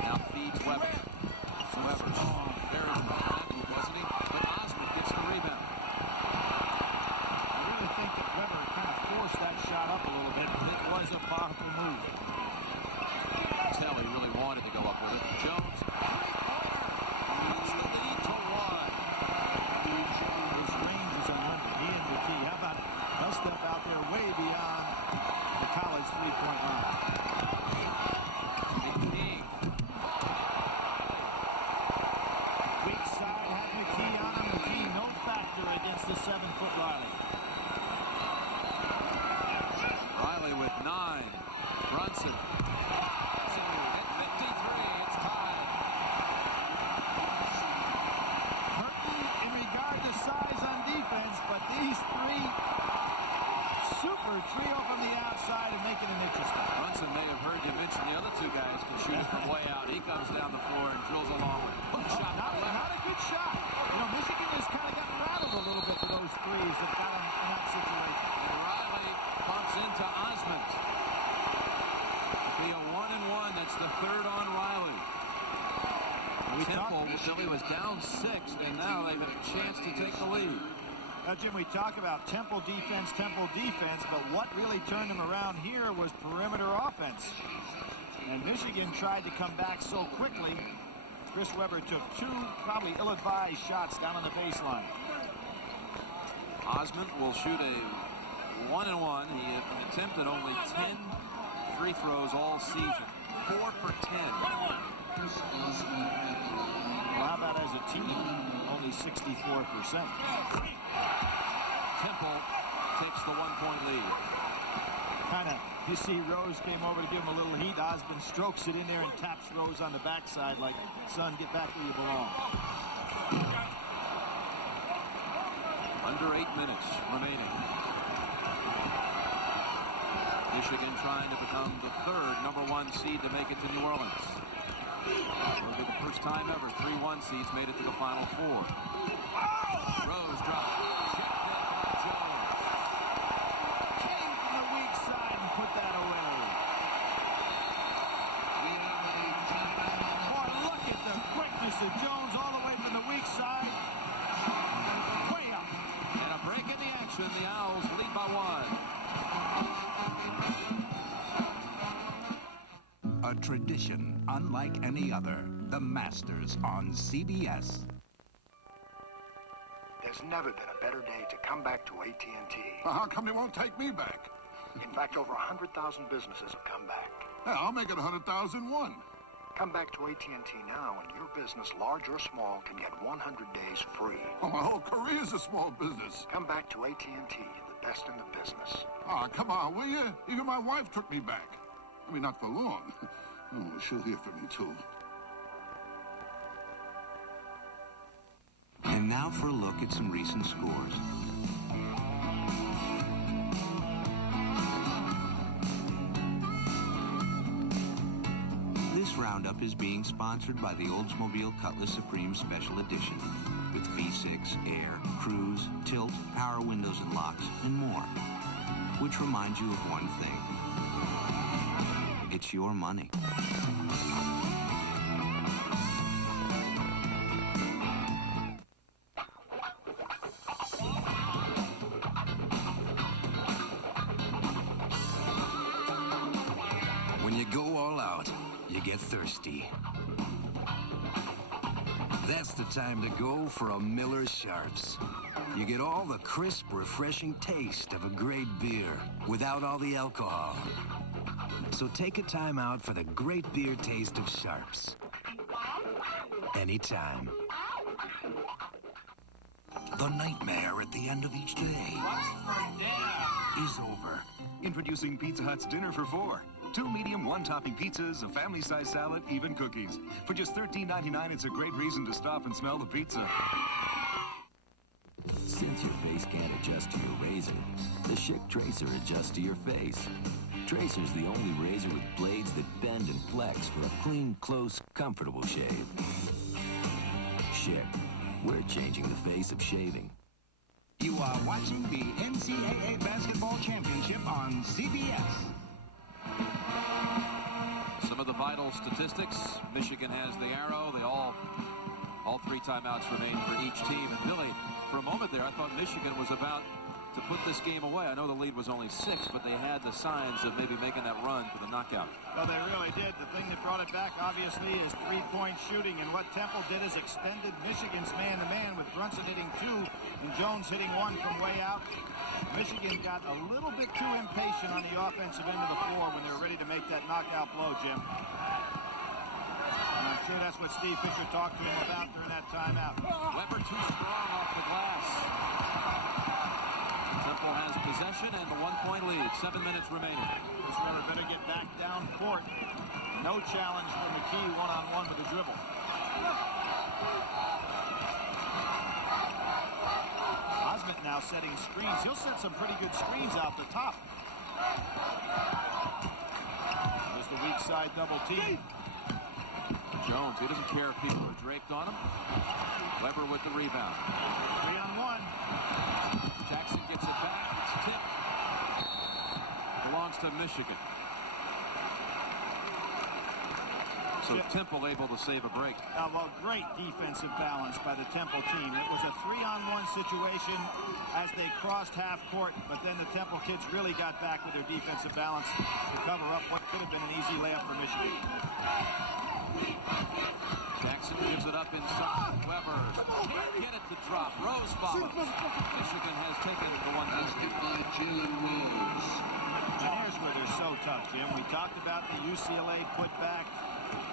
Now feeds Weber. Weber very momentum, wasn't he? But Osmond gets the rebound. I really think that Weber kind of forced that shot up a little bit, but it was a powerful move. Tell he really wanted to go up with it. Jones leads the lead to 1. His range is 100. He and McKee. How about a step out there way beyond the college three-point line? McKee. Weak side had McKee on him. McKee no factor against the 7-foot Riley. Riley with 9. Brunson. Trio from the outside and make it an interesting. Brunson may have heard you mention the other 2 guys can shoot it from way out. He comes down the floor and drills along with it. Shot. Not a good shot. You know, Michigan has kind of gotten rattled a little bit for those threes that got him in that situation. And Riley pumps into Osmond. It'll be a 1-and-1. That's the 3rd on Riley. Temple really was down 6, and now they've got a chance to take the lead. Jim, we talk about Temple defense, but what really turned them around here was perimeter offense. And Michigan tried to come back so quickly. Chris Webber took 2 probably ill-advised shots down on the baseline. Osmond will shoot a 1-and-1. He attempted only 10 free throws all season. 4 for 10. Well, how about as a team? Only 64%. Temple takes the 1-point lead. Kind of, you see Rose came over to give him a little heat. Osmond strokes it in there and taps Rose on the backside like, son, get back where you belong. Under 8 minutes remaining. Michigan trying to become the 3rd #1 seed to make it to New Orleans. It'll be the first time ever 3 1 seeds made it to the Final 4. Rose dropped. Jones all the way from the weak side. Way up. And a break in the action. The Owls lead by 1. A tradition unlike any other. The Masters on CBS. There's never been a better day to come back to AT&T. Well, how come they won't take me back? In fact, over 100,000 businesses have come back. Yeah, I'll make it 100,001. Come back to AT&T now, and your business, large or small, can get 100 days free. Oh, my whole career is a small business. Come back to AT&T, the best in the business. Ah, come on, will you? Even my wife took me back. I mean, not for long. Oh, she'll hear from me, too. And now for a look at some recent scores. This roundup is being sponsored by the Oldsmobile Cutlass Supreme Special Edition with V6, air, cruise, tilt, power windows and locks, and more. Which reminds you of one thing. It's your money. When you go all out, you get thirsty. That's the time to go for a Miller Sharps. You get all the crisp, refreshing taste of a great beer without all the alcohol. So take a time out for the great beer taste of Sharps. Anytime. The nightmare at the end of each day is over. Introducing Pizza Hut's Dinner for 4. 2 medium, 1-topping pizzas, a family-size salad, even cookies. For just $13.99, it's a great reason to stop and smell the pizza. Since your face can't adjust to your razor, the Schick Tracer adjusts to your face. Tracer's the only razor with blades that bend and flex for a clean, close, comfortable shave. Schick, we're changing the face of shaving. You are watching the NCAA Basketball Championship on CBS. Some of the vital statistics. Michigan has the arrow. All 3 timeouts remain for each team. And Billy, for a moment there, I thought Michigan was about to put this game away. I know the lead was only 6, but they had the signs of maybe making that run to the knockout. Well, they really did. The thing that brought it back, obviously, is three-point shooting. And what Temple did is extended Michigan's man-to-man with Brunson hitting 2 and Jones hitting 1 from way out. Michigan got a little bit too impatient on the offensive end of the floor when they were ready to make that knockout blow, Jim. And I'm sure that's what Steve Fisher talked to him about during that timeout. Weber too strong off the glass. Temple has possession and the 1-point lead. 7 minutes remaining. Chris Weber better get back down court. No challenge for McKee one-on-one with a dribble. Osment now setting screens. He'll set some pretty good screens out the top. There's the weak side double team. Jones, he doesn't care if people are draped on him. Weber with the rebound. 3-on-1. Jackson gets it back. It's tipped. Belongs to Michigan. So Temple able to save a break. Well, great defensive balance by the Temple team. It was a 3-on-1 situation as they crossed half court, but then the Temple kids really got back with their defensive balance to cover up what could have been an easy layup for Michigan. Jackson gives it up inside. Weber can't get it to drop. Rose follows. Michigan has taken the one basket by Jalen Rose. And here's where they're so tough, Jim. We talked about the UCLA putback,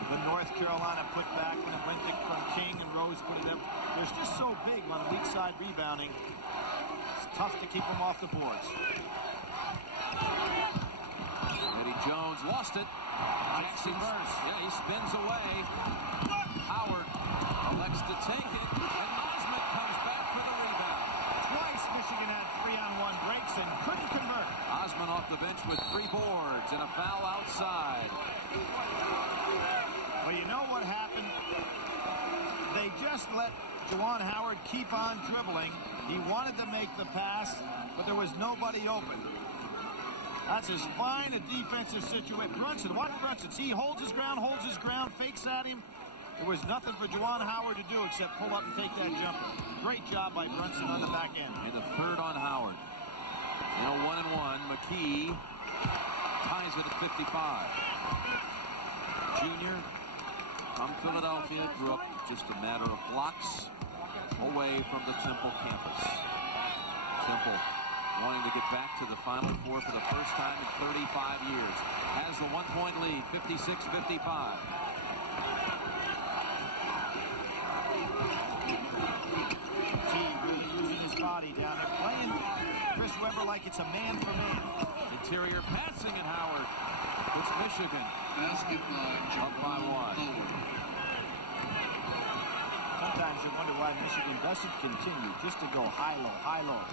the North Carolina putback when it went from King and Rose put it up. They're just so big on weak side rebounding. It's tough to keep them off the boards. Eddie Jones lost it. Jackson burst. Yeah, he spins away. Howard elects to take it, and Osment comes back for the rebound. Twice Michigan had 3-on-1 breaks and couldn't convert. Osment off the bench with 3 boards and a foul outside. Well, you know what happened? They just let Juwan Howard keep on dribbling. He wanted to make the pass, but there was nobody open. That's as fine a defensive situation. Brunson, watch Brunson. See, he holds his ground, fakes at him. There was nothing for Juwan Howard to do except pull up and take that jumper. Great job by Brunson on the back end. And the third on Howard. Now 1-1. McKee ties it at 55. Junior from Philadelphia, grew up just a matter of blocks away from the Temple campus. Temple wanting to get back to the Final Four for the first time in 35 years. Has the 1-point lead, 56-55. Really using his body down there, playing Chris Weber like it's a man-for-man. Interior passing at Howard. It's Michigan. Basketball up by 1. Sometimes you wonder why Michigan doesn't continue just to go high-low,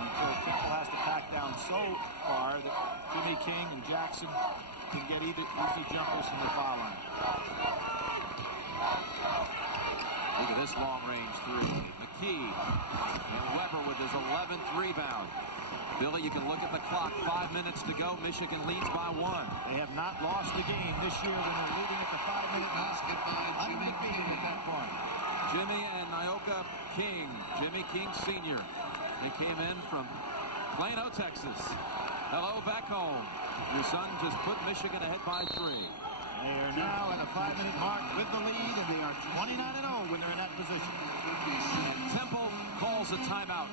until Temple has to pack down so far that Jimmy King and Jackson can get easy jumpers from the foul line. Look at this long-range 3. McKee and Weber with his 11th rebound. Billy, you can look at the clock. 5 minutes to go. Michigan leads by 1. They have not lost a game this year when they're leading at the 5-minute basket by Jimmy King at that point. Jimmy and Nyoka King. Jimmy King Sr. They came in from Plano, Texas. Hello back home. Your son just put Michigan ahead by 3. They are now at a 5-minute mark with the lead, and they are 29-0 when they're in that position. And Temple calls a timeout.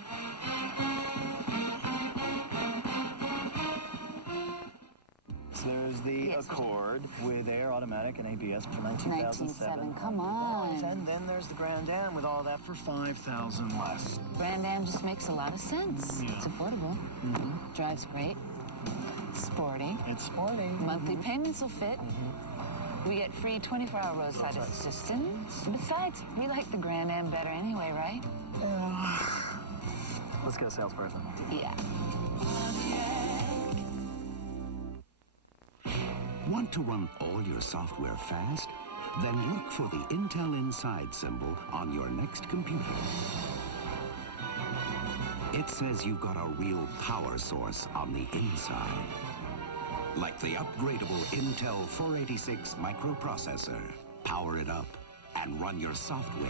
There's the Accord with air, automatic, and ABS for 19,700. Come on. And then there's the Grand Am with all that for 5,000 less. Grand Am just makes a lot of sense. Yeah. It's affordable. Drives great. Sporty. It's sporty. Monthly payments will fit. We get free 24-hour roadside assistance. Besides, we like the Grand Am better anyway, right? Let's go, salesperson. Yeah. Want to run all your software fast? Then look for the Intel Inside symbol on your next computer. It says you've got a real power source on the inside. Like the upgradable Intel 486 microprocessor. Power it up and run your software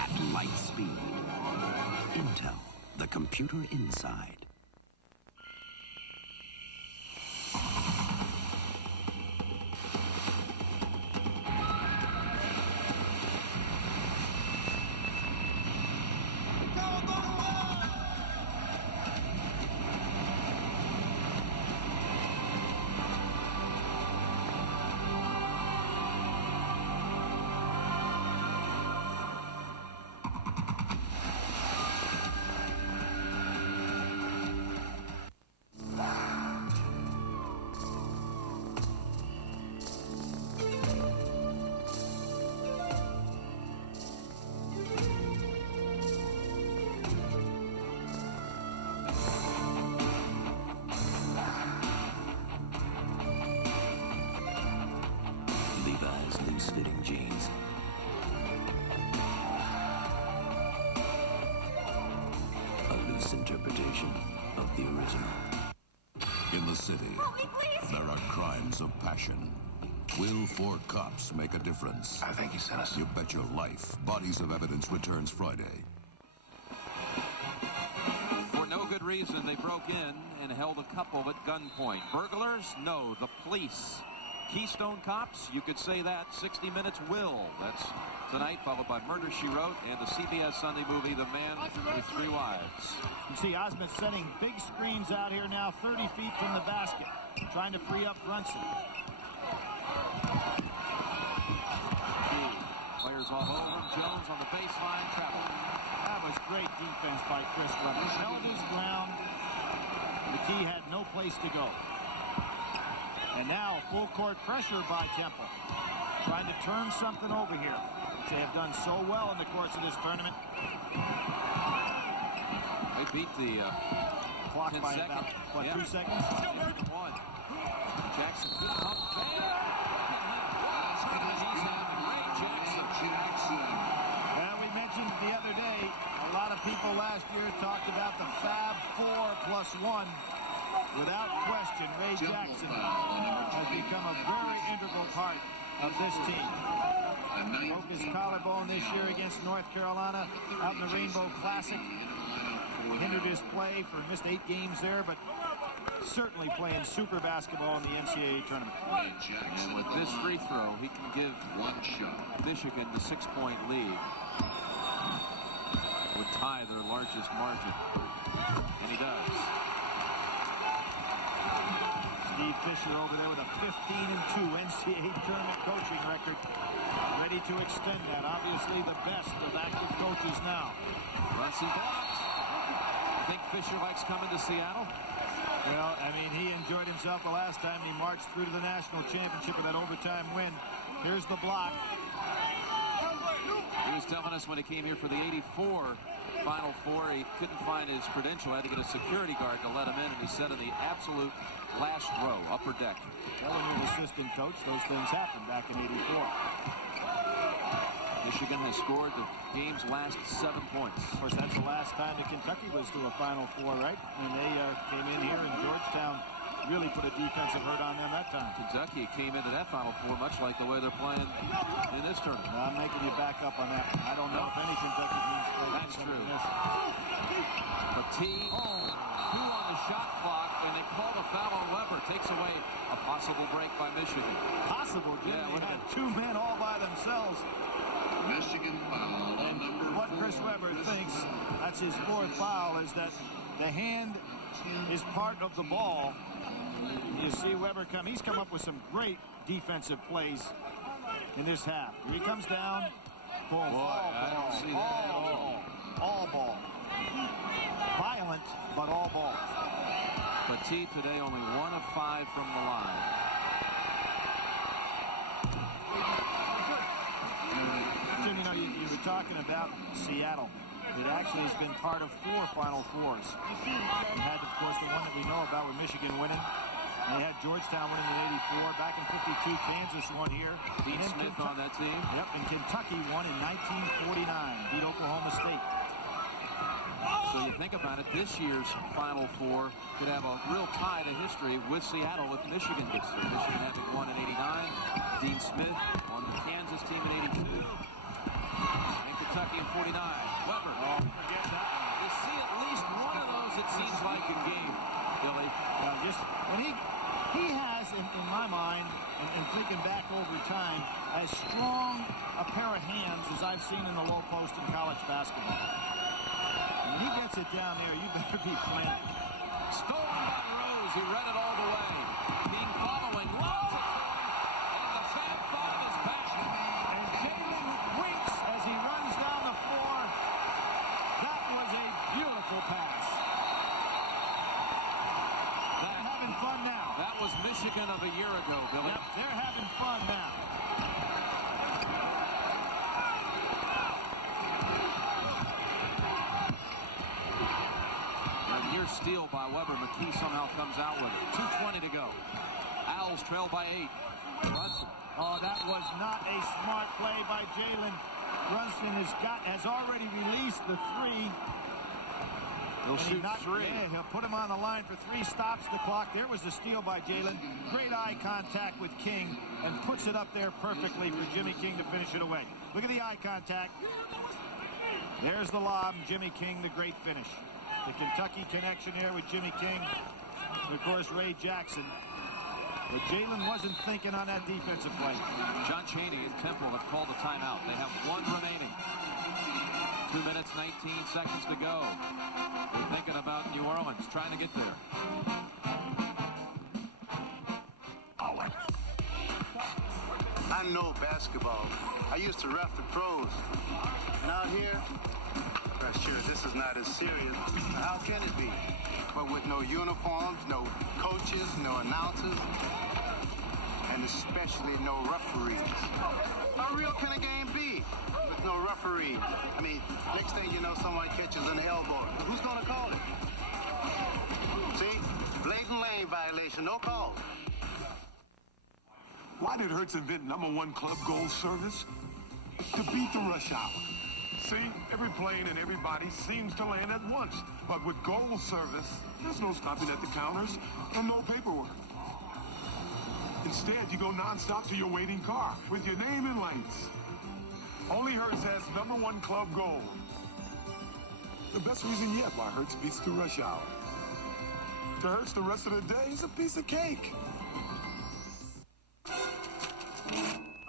at light speed. Intel, the computer inside. Loose-fitting jeans. A loose interpretation of the original. In the city, there are crimes of passion. Will 4 cops make a difference? I think he's innocent. You bet your life. Bodies of Evidence returns Friday. For no good reason, they broke in and held a couple at gunpoint. Burglars? No, the police. Keystone Cops? You could say that. 60 Minutes Will. That's tonight, followed by Murder, She Wrote, and the CBS Sunday movie, The Man with Three Wives. You see Osmond setting big screens out here now, 30 feet from the basket, trying to free up Brunson. Players all over. Jones on the baseline, travel. That was great defense by Chris Webber. Held his ground. McKee had no place to go. And now full court pressure by Temple. Trying to turn something over here, which they have done so well in the course of this tournament. They beat the clock by second. about, what, 2 seconds? One. Jackson good pump fake. He's having a great Jackson. Well, we mentioned the other day, a lot of people last year talked about the Fab 4+1. Without question, Ray Jackson has become a very integral part of this team. Broke his collarbone this year against North Carolina out in the Rainbow Classic. Hindered his play for missed 8 games there, but certainly playing super basketball in the NCAA tournament. And with this free throw, he can give Michigan the 6-point lead. Would tie their largest margin. And he does. Steve Fisher over there with a 15-2 NCAA tournament coaching record. Ready to extend that. Obviously the best of active coaches now. Brunson blocked. I think Fisher likes coming to Seattle. Well, I mean, he enjoyed himself the last time he marched through to the national championship with that overtime win. Here's the block. He was telling us when he came here for the 84 Final Four, he couldn't find his credential, had to get a security guard to let him in, and he said in the absolute last row, upper deck. Well, when you're an assistant coach, those things happened back in 84. Michigan has scored the game's last 7 points. Of course, that's the last time that Kentucky was to a Final Four, right? And they came in here, and Georgetown really put a defensive hurt on them that time. Kentucky came into that Final Four much like the way they're playing in this tournament. I'm making you back up on that one. I don't know if any Kentucky teams play. That's true. Petit, 2 on the shot clock, and they call a foul on Weber. Takes away a possible break by Michigan. Possible, Jim. Yeah, they had 2 men all by themselves. Michigan foul on number 4. What Chris Webber thinks, that's his 4th foul, is that the hand is part of the ball. You see Weber come. He's come up with some great defensive plays in this half. He comes down. Boom. I don't see that at all. All ball. Violent, but all ball. Petit today only 1 of 5 from the line. Jim, you know, you were talking about Seattle. It actually has been part of 4 Final Fours. We had, of course, the one that we know about with Michigan winning. They had Georgetown winning in 84. Back in 52, Kansas won here. Dean Smith on that team. Yep, and Kentucky won in 1949. Beat Oklahoma State. So you think about it, this year's Final Four could have a real tie to history with Seattle if Michigan gets through. Michigan having won in 89. Dean Smith on the Kansas team in 82. And Kentucky in 49. Weber. Oh, forget that. You see at least one of those, it seems like, a game, Billy. Just when he has, in my mind, and thinking back over time, as strong a pair of hands as I've seen in the low post in college basketball. And when he gets it down there, you better be playing. Stolen by Rose. He read it all the way. King following. Loves it. And the Fab Five is back. And Jalen winks as he runs down the floor. That was a beautiful pass. They're having fun now. That was Michigan of a year ago, Billy. Yep, they're having fun now. Near steal by Weber. McKee somehow comes out with it. 2:20 to go. Owls trail by 8. Brunson. Oh, that was not a smart play by Jalen. Brunson has already released the 3. He'll shoot 3. Yeah, he'll put him on the line for 3. Stops the clock. There was the steal by Jalen. Great eye contact with King and puts it up there perfectly for Jimmy King to finish it away. Look at the eye contact. There's the lob. Jimmy King, the great finish. The Kentucky connection here with Jimmy King. And, of course, Ray Jackson. But Jalen wasn't thinking on that defensive play. John Chaney and Temple have called a timeout. They have 1 remaining. 2 minutes, 19 seconds to go. They're thinking about New Orleans, trying to get there. I know basketball. I used to ref the pros. And out here, sure, this is not as serious. How can it be? But with no uniforms, no coaches, no announcers, and especially no referees. How real can a game be with no referees? I mean, next thing you know, someone catches an elbow. Who's going to call it? See? Blatant lane violation, no call. Why did Hertz invent #1 club goal service? To beat the rush hour. See, every plane and everybody seems to land at once. But with goal service, there's no stopping at the counters and no paperwork. Instead, you go nonstop to your waiting car with your name in lights. Only Hertz has #1 club goal. The best reason yet why Hertz beats the rush hour. To Hertz, the rest of the day is a piece of cake.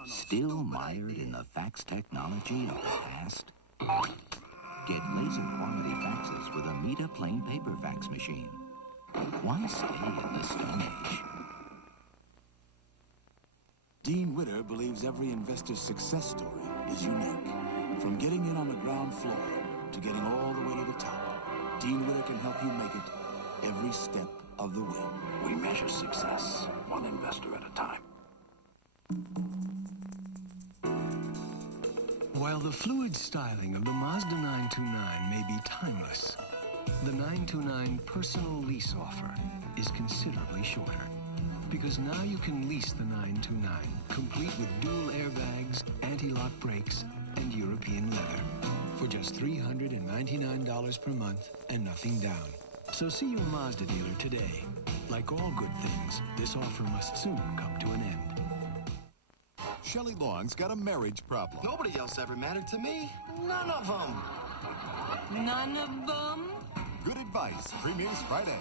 Still mired in the fax technology of the past? Get laser quality faxes with a Meta plain paper fax machine. Why stay in the Stone Age? Dean Witter believes every investor's success story is unique. From getting in on the ground floor to getting all the way to the top, Dean Witter can help you make it every step of the way. We measure success one investor at a time. While the fluid styling of the Mazda 929 may be timeless, the 929 personal lease offer is considerably shorter. Because now you can lease the 929, complete with dual airbags, anti-lock brakes, and European leather, for just $399 per month and nothing down. So see your Mazda dealer today. Like all good things, this offer must soon come to an end. Shelley Long's got a marriage problem. Nobody else ever mattered to me. None of them. None of them? Good advice premieres Friday.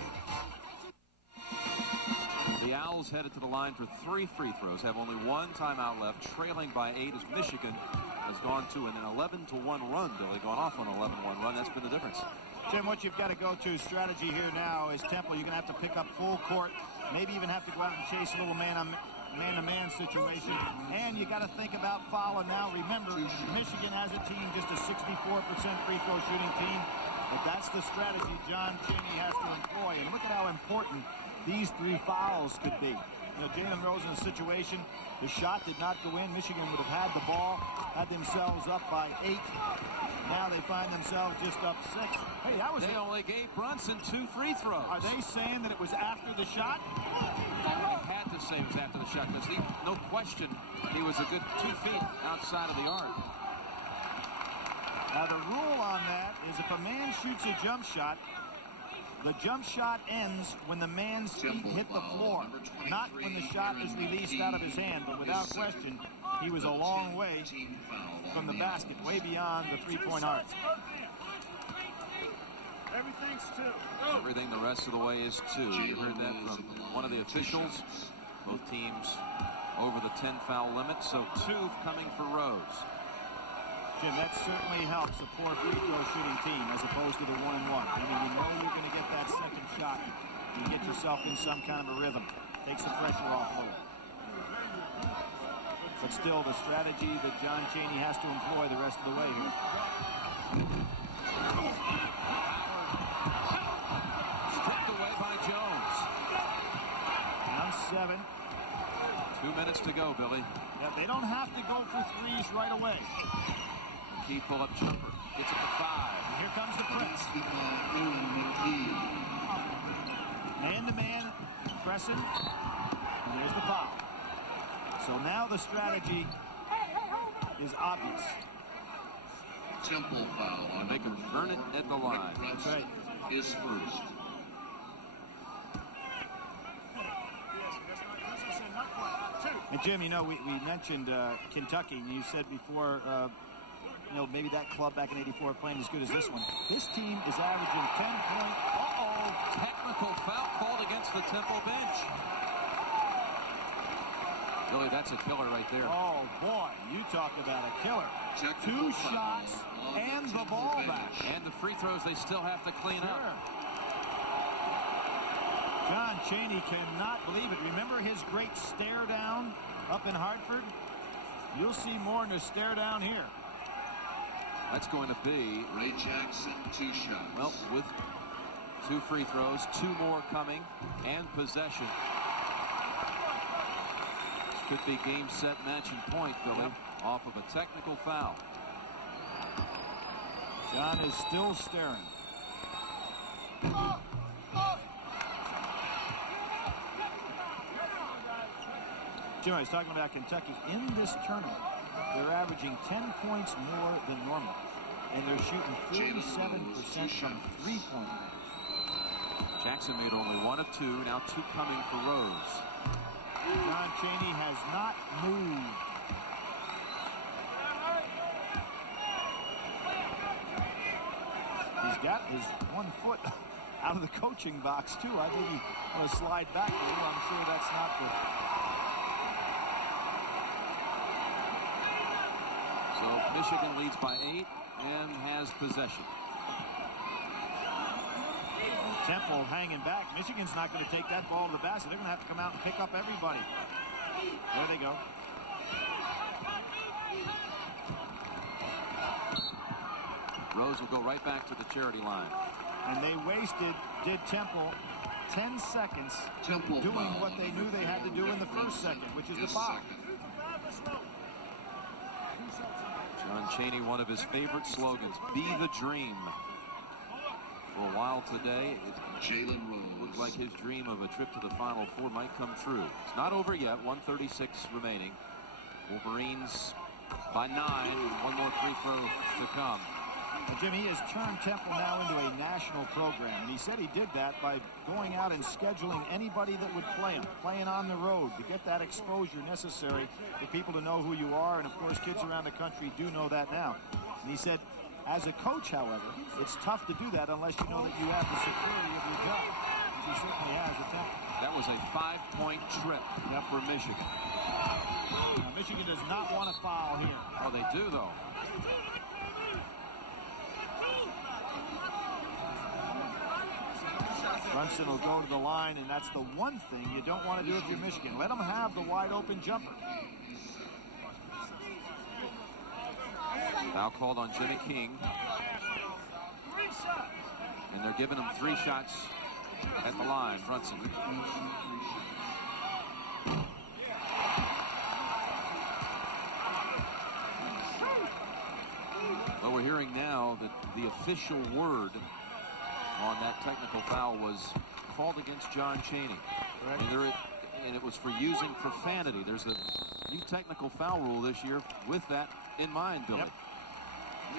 The Owls headed to the line for 3 free throws, have only 1 timeout left, trailing by 8 as Michigan has gone to an 11-1 run, Billy, going off on an 11-1 run. That's been the difference. Jim, what you've got to go to strategy here now is Temple. You're going to have to pick up full court, maybe even have to go out and chase a little man-to-man situation. And you got to think about fouling now. Remember, Michigan has a team, just a 64% free throw shooting team. But that's the strategy John Chaney has to employ. And look at how important these 3 fouls could be. You know, Jalen Rose in a situation, the shot did not go in. Michigan would have had the ball, had themselves up by 8. Now they find themselves just up 6. Hey, that was... They only gave Brunson 2 free throws. Are they saying that it was after the shot? He had to say it was after the shot because no question he was a good 2 feet outside of the arc. Now the rule on that is if a man shoots a jump shot, the jump shot ends when the man's feet hit the floor, not when the shot is released out of his hand. But without question, he was a long way from the basket, way beyond the three-point arc. Everything's 2. Everything the rest of the way is 2. You heard that from one of the officials. Both teams over the 10-foul limit, so 2 coming for Rose. Jim, that certainly helps a poor free throw shooting team as opposed to the 1-and-1. I mean, you know you're going to get that second shot. You get yourself in some kind of a rhythm. Takes the pressure off a little. But still, the strategy that John Chaney has to employ the rest of the way here. Stripped away by Jones. Down 7. 2 minutes to go, Billy. Yeah, they don't have to go for threes right away. Key pull-up jumper. Gets it to 5. And here comes the press. Man-to-man pressing. And there's the foul. So now the strategy is obvious. Temple foul on They can burn it at the line. That's right. Is first. And Jim, you know, we mentioned Kentucky, and you said before, you know, maybe that club back in '84 playing as good as this one. This team is averaging 10 points. Technical foul called against the Temple bench. Billy, that's a killer right there. Oh, boy, you talk about a killer. Technical 2 shots and the ball back. And the free throws they still have to clean up. John Chaney cannot believe it. Remember his great stare down up in Hartford? You'll see more in the stare down here. That's going to be Ray Jackson, 2 shots. Well, with 2 free throws, 2 more coming, and possession. This could be game, set, matching point, Billy, off of a technical foul. John is still staring. Jim, I was talking about Kentucky. In this tournament, they're averaging 10 points more than normal. And they're shooting 37% from three-point range. Jackson made only 1 of 2. Now 2 coming for Rose. John Chaney has not moved. He's got his 1 foot out of the coaching box, too. I think he's going to slide back a little. I'm sure that's not the... So Michigan leads by 8 and has possession. Temple hanging back. Michigan's not going to take that ball to the basket. They're going to have to come out and pick up everybody. There they go. Rose will go right back to the charity line. And they did Temple 10 seconds doing what they knew they had to do in the first second, which is the foul. John Chaney, one of his favorite slogans, be the dream. For a while today, it looked like his dream of a trip to the Final Four might come true. It's not over yet, 1:36 remaining. Wolverines by 9, and 1 more free throw to come. Jim, he has turned Temple now into a national program, and he said he did that by going out and scheduling anybody that would play him, playing on the road to get that exposure necessary for people to know who you are, and of course kids around the country do know that now. And he said, as a coach, however, it's tough to do that unless you know that you have the security of your job, which he certainly has at Temple. That was a 5-point trip for Michigan. Now, Michigan does not want a foul here. Oh, they do, though. Brunson will go to the line, and that's the one thing you don't want to do if you're Michigan. Let them have the wide-open jumper. Foul called on Jimmy King. And they're giving him 3 shots at the line, Brunson. Well, we're hearing now that the official word on that technical foul was called against John Chaney. Correct. I mean, and it was for using profanity. There's a new technical foul rule this year with that in mind, Billy. Yep.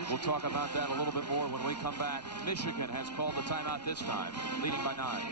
We'll talk about that a little bit more when we come back. Michigan has called the timeout this time, leading by 9.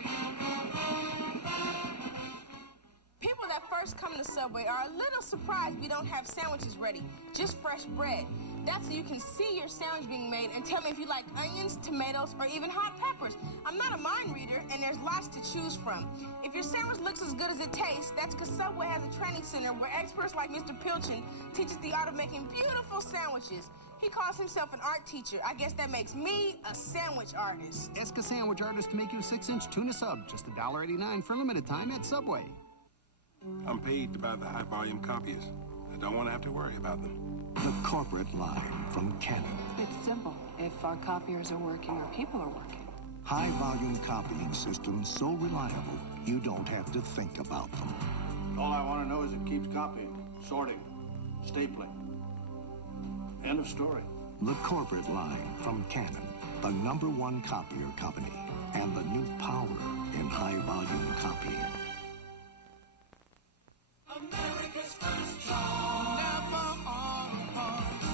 People that first come to Subway are a little surprised we don't have sandwiches ready, just fresh bread. That's so you can see your sandwich being made and tell me if you like onions, tomatoes, or even hot peppers. I'm not a mind reader, and there's lots to choose from. If your sandwich looks as good as it tastes, that's because Subway has a training center where experts like Mr. Pilchin teach us the art of making beautiful sandwiches. He calls himself an art teacher. I guess that makes me a sandwich artist. Ask a sandwich artist to make you a 6-inch tuna sub, just $1.89 for a limited time at Subway. I'm paid to buy the high-volume copies. I don't want to have to worry about them. The corporate line from Canon. It's simple. If our copiers are working, our people are working. High-volume copying systems so reliable, you don't have to think about them. All I want to know is it keeps copying, sorting, stapling. End of story. The corporate line from Canon, the #1 copier company, and the new power in high-volume copying. America's first choice. Napa Auto Parts.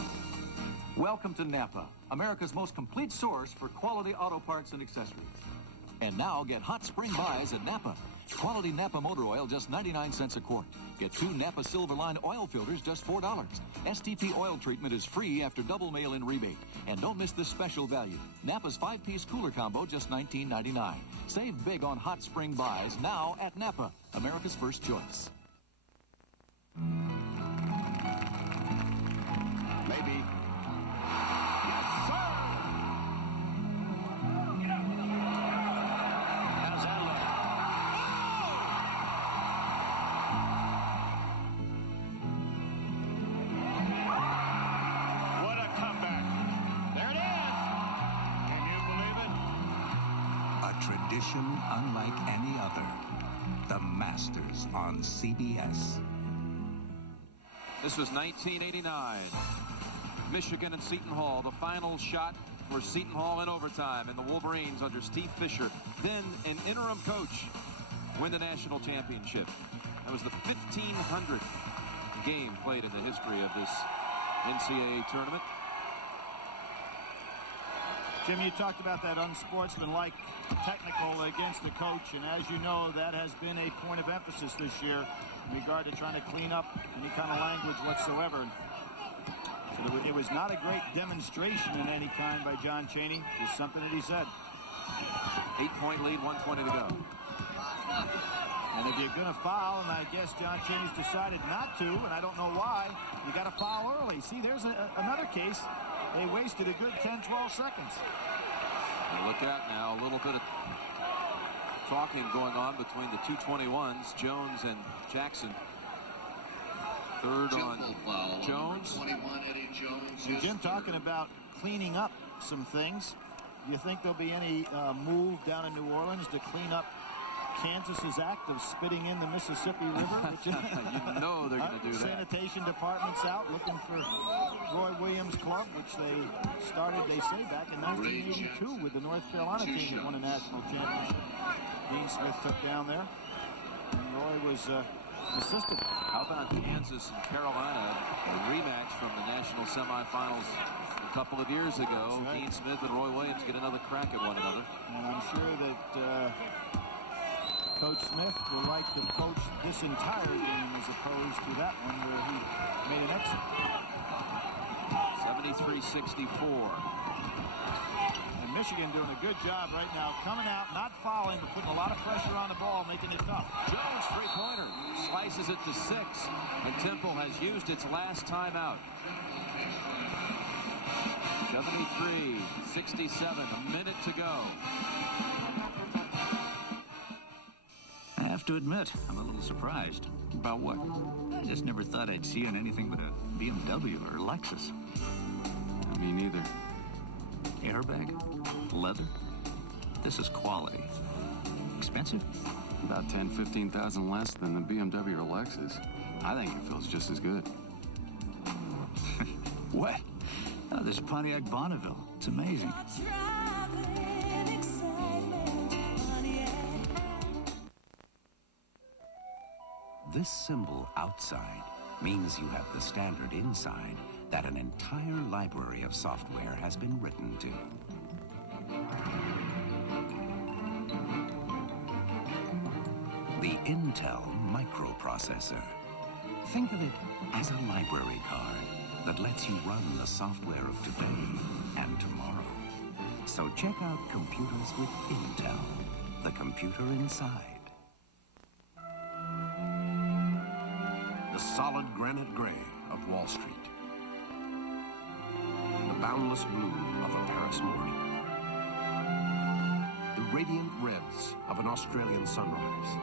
Welcome to Napa, America's most complete source for quality auto parts and accessories. And now get hot spring buys at Napa. Quality Napa motor oil just 99 cents a quart. Get 2 Napa Silverline oil filters just $4. STP oil treatment is free after double mail-in rebate. And don't miss this special value. Napa's 5-piece cooler combo just $19.99. Save big on hot spring buys now at Napa, America's first choice. Maybe. Tradition unlike any other. The Masters on CBS. This was 1989. Michigan and Seton Hall. The final shot for Seton Hall in overtime. And the Wolverines under Steve Fisher, then an interim coach, win the national championship. That was the 1,500th game played in the history of this NCAA tournament. Jim, you talked about that unsportsmanlike technical against the coach, and as you know, that has been a point of emphasis this year in regard to trying to clean up any kind of language whatsoever. So it was not a great demonstration in any kind by John Chaney, just something that he said. 8-point lead, 1:20 to go. And if you're going to foul, and I guess John Chaney's decided not to, and I don't know why, you got to foul early. See, there's another case. They wasted a good 10, 12 seconds. And look out now, a little bit of talking going on between the 221s, Jones and Jackson. Third on Jones. 21, Eddie Jones. And Jim, talking about cleaning up some things. Do you think there'll be any move down in New Orleans to clean up Kansas's act of spitting in the Mississippi River? Which, you know they're going to do that. Sanitation department's out looking for Roy Williams' club, which they started, they say, back in 1982 with the North Carolina team that won a national championship. Dean Smith took down there, and Roy was assistant. How about Kansas and Carolina, a rematch from the national semifinals a couple of years ago? Right. Dean Smith and Roy Williams get another crack at one another. And I'm sure that Coach Smith will like to coach this entire game as opposed to that one where he made an exit. 73-64. And Michigan doing a good job right now, coming out, not fouling, but putting a lot of pressure on the ball, making it tough. Jones, three-pointer, slices it to 6, and Temple has used its last timeout. 73-67, a minute to go. I have to admit, I'm a little surprised. About what? I just never thought I'd see on anything but a BMW or a Lexus. Me neither. Airbag? Leather? This is quality. Expensive? About 10, 15,000 less than the BMW or Lexus. I think it feels just as good. What? Oh, this Pontiac Bonneville. It's amazing. This symbol outside means you have the standard inside that an entire library of software has been written to. The Intel microprocessor. Think of it as a library card that lets you run the software of today and tomorrow. So check out computers with Intel, the computer inside. The solid granite gray of Wall Street. The boundless blue of a Paris morning. The radiant reds of an Australian sunrise.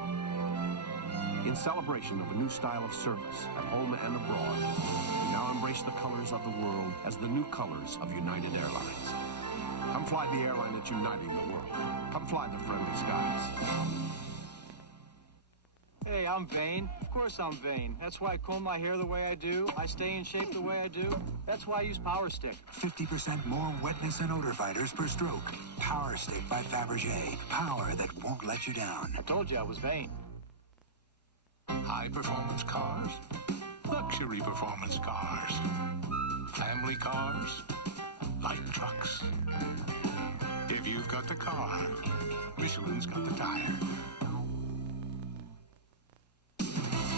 In celebration of a new style of service at home and abroad, we now embrace the colors of the world as the new colors of United Airlines. Come fly the airline that's uniting the world. Come fly the friendly skies. Hey, I'm vain. Of course I'm vain. That's why I comb my hair the way I do. I stay in shape the way I do. That's why I use Power Stick. 50% more wetness and odor fighters per stroke. Power Stick by Fabergé. Power that won't let you down. I told you I was vain. High-performance cars, luxury performance cars, family cars, light trucks. If you've got the car, Michelin's got the tire.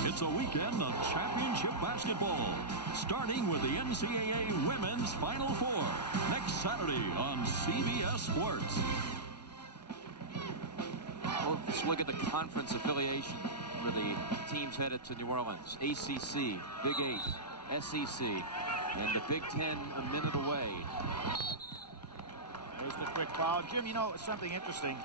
It's a weekend of championship basketball, starting with the NCAA Women's Final Four, next Saturday on CBS Sports. Well, let's look at the conference affiliation for the teams headed to New Orleans. ACC, Big 8, SEC, and the Big 10 a minute away. There's the quick foul. Jim, you know, something interesting.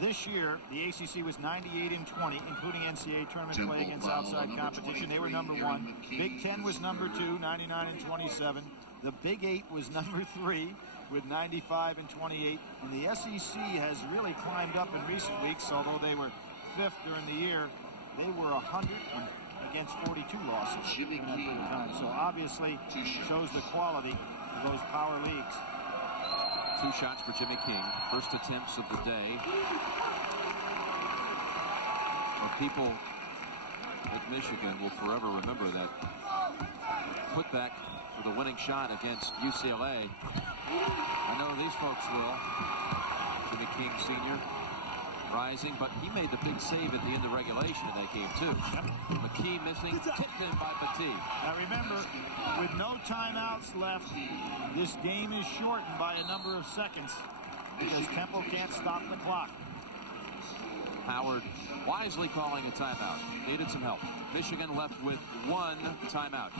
This year, the ACC was 98-20, including NCAA tournament play against outside competition. They were number 1. Big 10 was number 2, 99-27. The Big 8 was number 3 with 95-28. And the SEC has really climbed up in recent weeks, although they were 5th during the year. They were 100 against 42 losses in that period of time. So obviously shows the quality of those power leagues. 2 shots for Jimmy King. First attempts of the day. Well, people at Michigan will forever remember that putback for the winning shot against UCLA. I know these folks will. Jimmy King Sr. rising, but he made the big save at the end of regulation in that game, too. McKee missing, tipped in by Petit. Now remember, with no timeouts left, this game is shortened by a number of seconds because Temple can't stop the clock. Howard wisely calling a timeout. Needed some help. Michigan left with 1 timeout.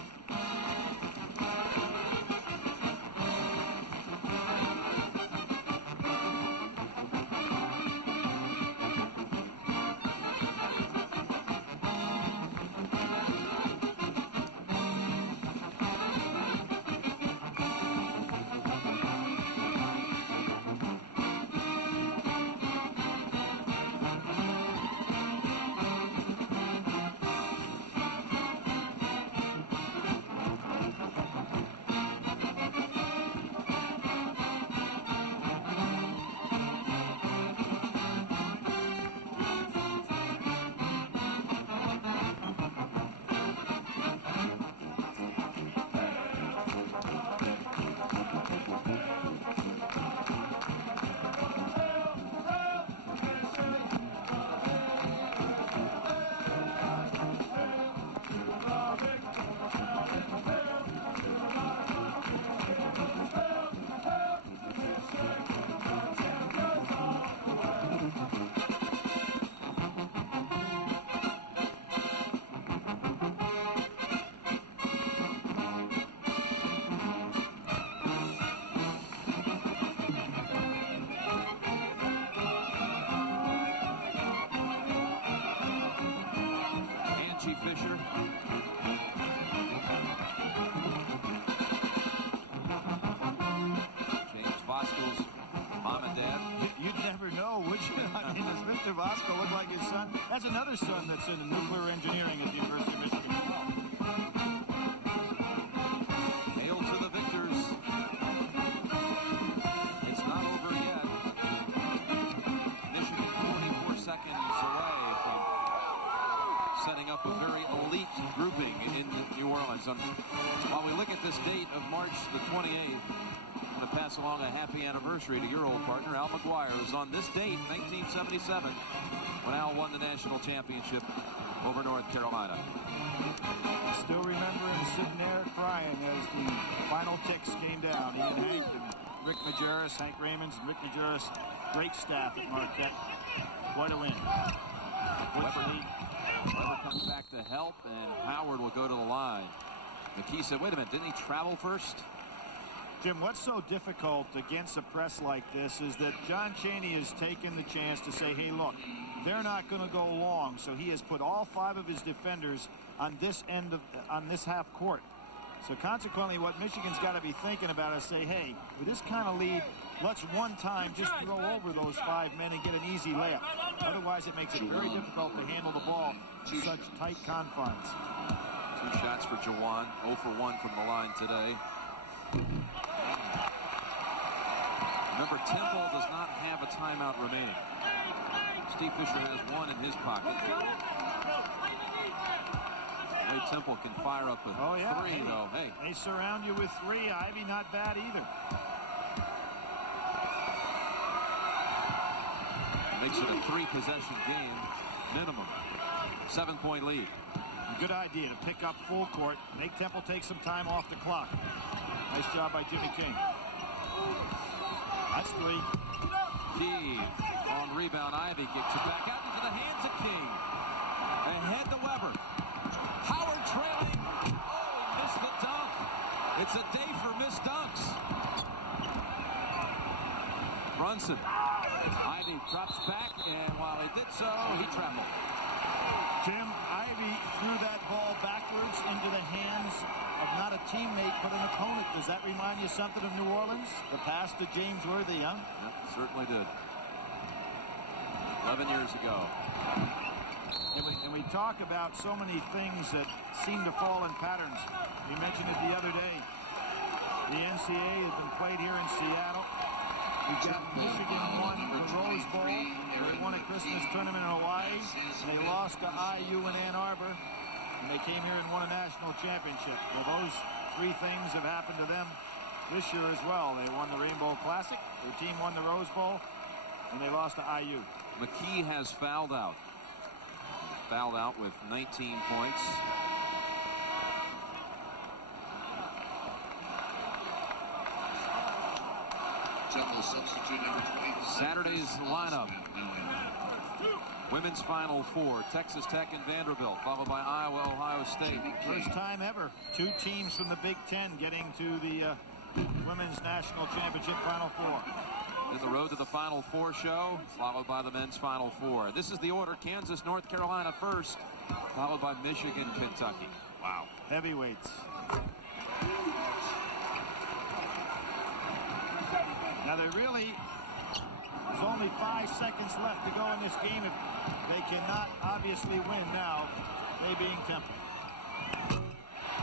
Fisher. James Bosco's mom and dad. You'd never know, would you? I mean, does Mr. Bosco look like his son? That's another son that's in nuclear engineering at the University of Michigan. Hail to the victors. It's not over yet. Michigan 44 seconds away from setting up a things. While we look at this date of March the 28th, I'm going to pass along a happy anniversary to your old partner, Al McGuire, who's on this date, 1977, when Al won the national championship over North Carolina. Still remember him sitting there crying as the final ticks came down. He and Hank and Rick Majerus, Hank Raymonds and Rick Majerus, great staff at Marquette. Quite a win. Weber comes back to help, and Howard will go to the line. McKee said, wait a minute, didn't he travel first? Jim, what's so difficult against a press like this is that John Chaney has taken the chance to say, hey, look, they're not going to go long. So he has put all 5 of his defenders on this half court. So consequently, what Michigan's got to be thinking about is say, hey, with this kind of lead, let's one time just throw over those 5 men and get an easy layup. Otherwise, it makes it very difficult to handle the ball in such tight confines. 2 shots for Jawan, 0 for 1 from the line today. Remember, Temple does not have a timeout remaining. Steve Fisher has 1 in his pocket. Ray Temple can fire up a 3, though. Hey, they surround you with 3. Ivy not bad either. Makes it a 3-possession game, minimum. 7-point lead. Good idea to pick up full court, make Temple take some time off the clock. Nice job by Jimmy King. That's 3. Key on rebound. Ivy kicks it back out into the hands of King. Ahead to Weber. Howard trailing. Oh, he missed the dunk. It's a day for missed dunks. Brunson. Ivy drops back, and while he did so, he traveled. Jim, Ivy threw that ball backwards into the hands of not a teammate, but an opponent. Does that remind you something of New Orleans? The pass to James Worthy, huh? Yep, certainly did. 11 years ago. And we talk about so many things that seem to fall in patterns. We mentioned it the other day. The NCAA has been played here in Seattle. We've got Michigan won the Rose Bowl. They won a Christmas tournament in Hawaii. And they lost to IU in Ann Arbor. And they came here and won a national championship. Well, those 3 things have happened to them this year as well. They won the Rainbow Classic. Their team won the Rose Bowl. And they lost to IU. McKee has fouled out. Fouled out with 19 points. Saturday's lineup. Women's Final Four, Texas Tech and Vanderbilt, followed by Iowa, Ohio State. First time ever, 2 teams from the Big Ten getting to the Women's National Championship Final Four. Then the road to the Final Four show, followed by the Men's Final Four. This is the order: Kansas, North Carolina first, followed by Michigan, Kentucky. Wow. Heavyweights. Now there's only 5 seconds left to go in this game. If they cannot obviously win now, they being Temple.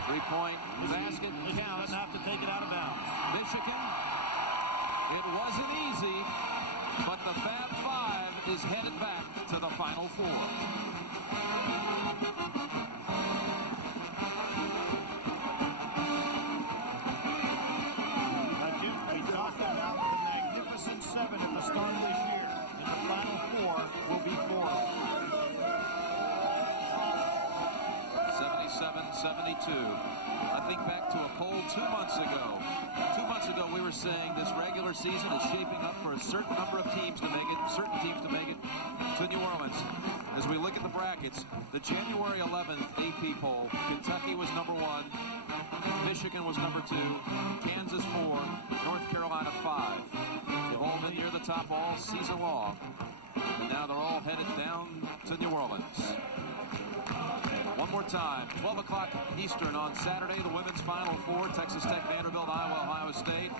3-point basket. Michigan doesn't have to take it out of bounds. Michigan, it wasn't easy, but the Fab Five is headed back to the Final Four. Seven at the start of this year, and the Final Four will be 4. 77-72. I think back to a poll 2 months ago. 2 months ago, we were saying this regular season is shaping up for a certain number of teams to make it, certain teams to make it to New Orleans. As we look at the brackets, the January 11th AP poll, Kentucky was number 1, Michigan was number 2, Kansas 4, North Carolina 5. They've all been near the top all season long, and now they're all headed down to New Orleans. One more time, 12 o'clock Eastern on Saturday, the Women's Final Four, Texas Tech, Vanderbilt, Iowa, Ohio State.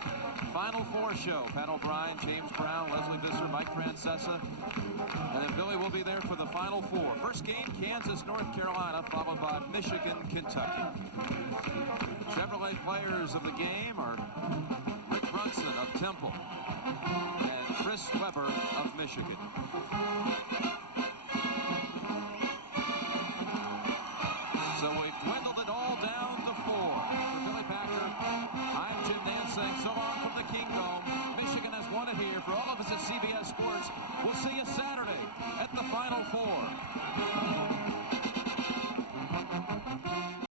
Final Four show, Pat O'Brien, James Brown, Leslie Visser, Mike Francesa, and then Billy will be there for the Final Four. First game, Kansas, North Carolina, followed by Michigan, Kentucky. Chevrolet players of the game are Rick Brunson of Temple and Chris Weber of Michigan. So we've dwindled it all down to 4. Sports. We'll see you Saturday.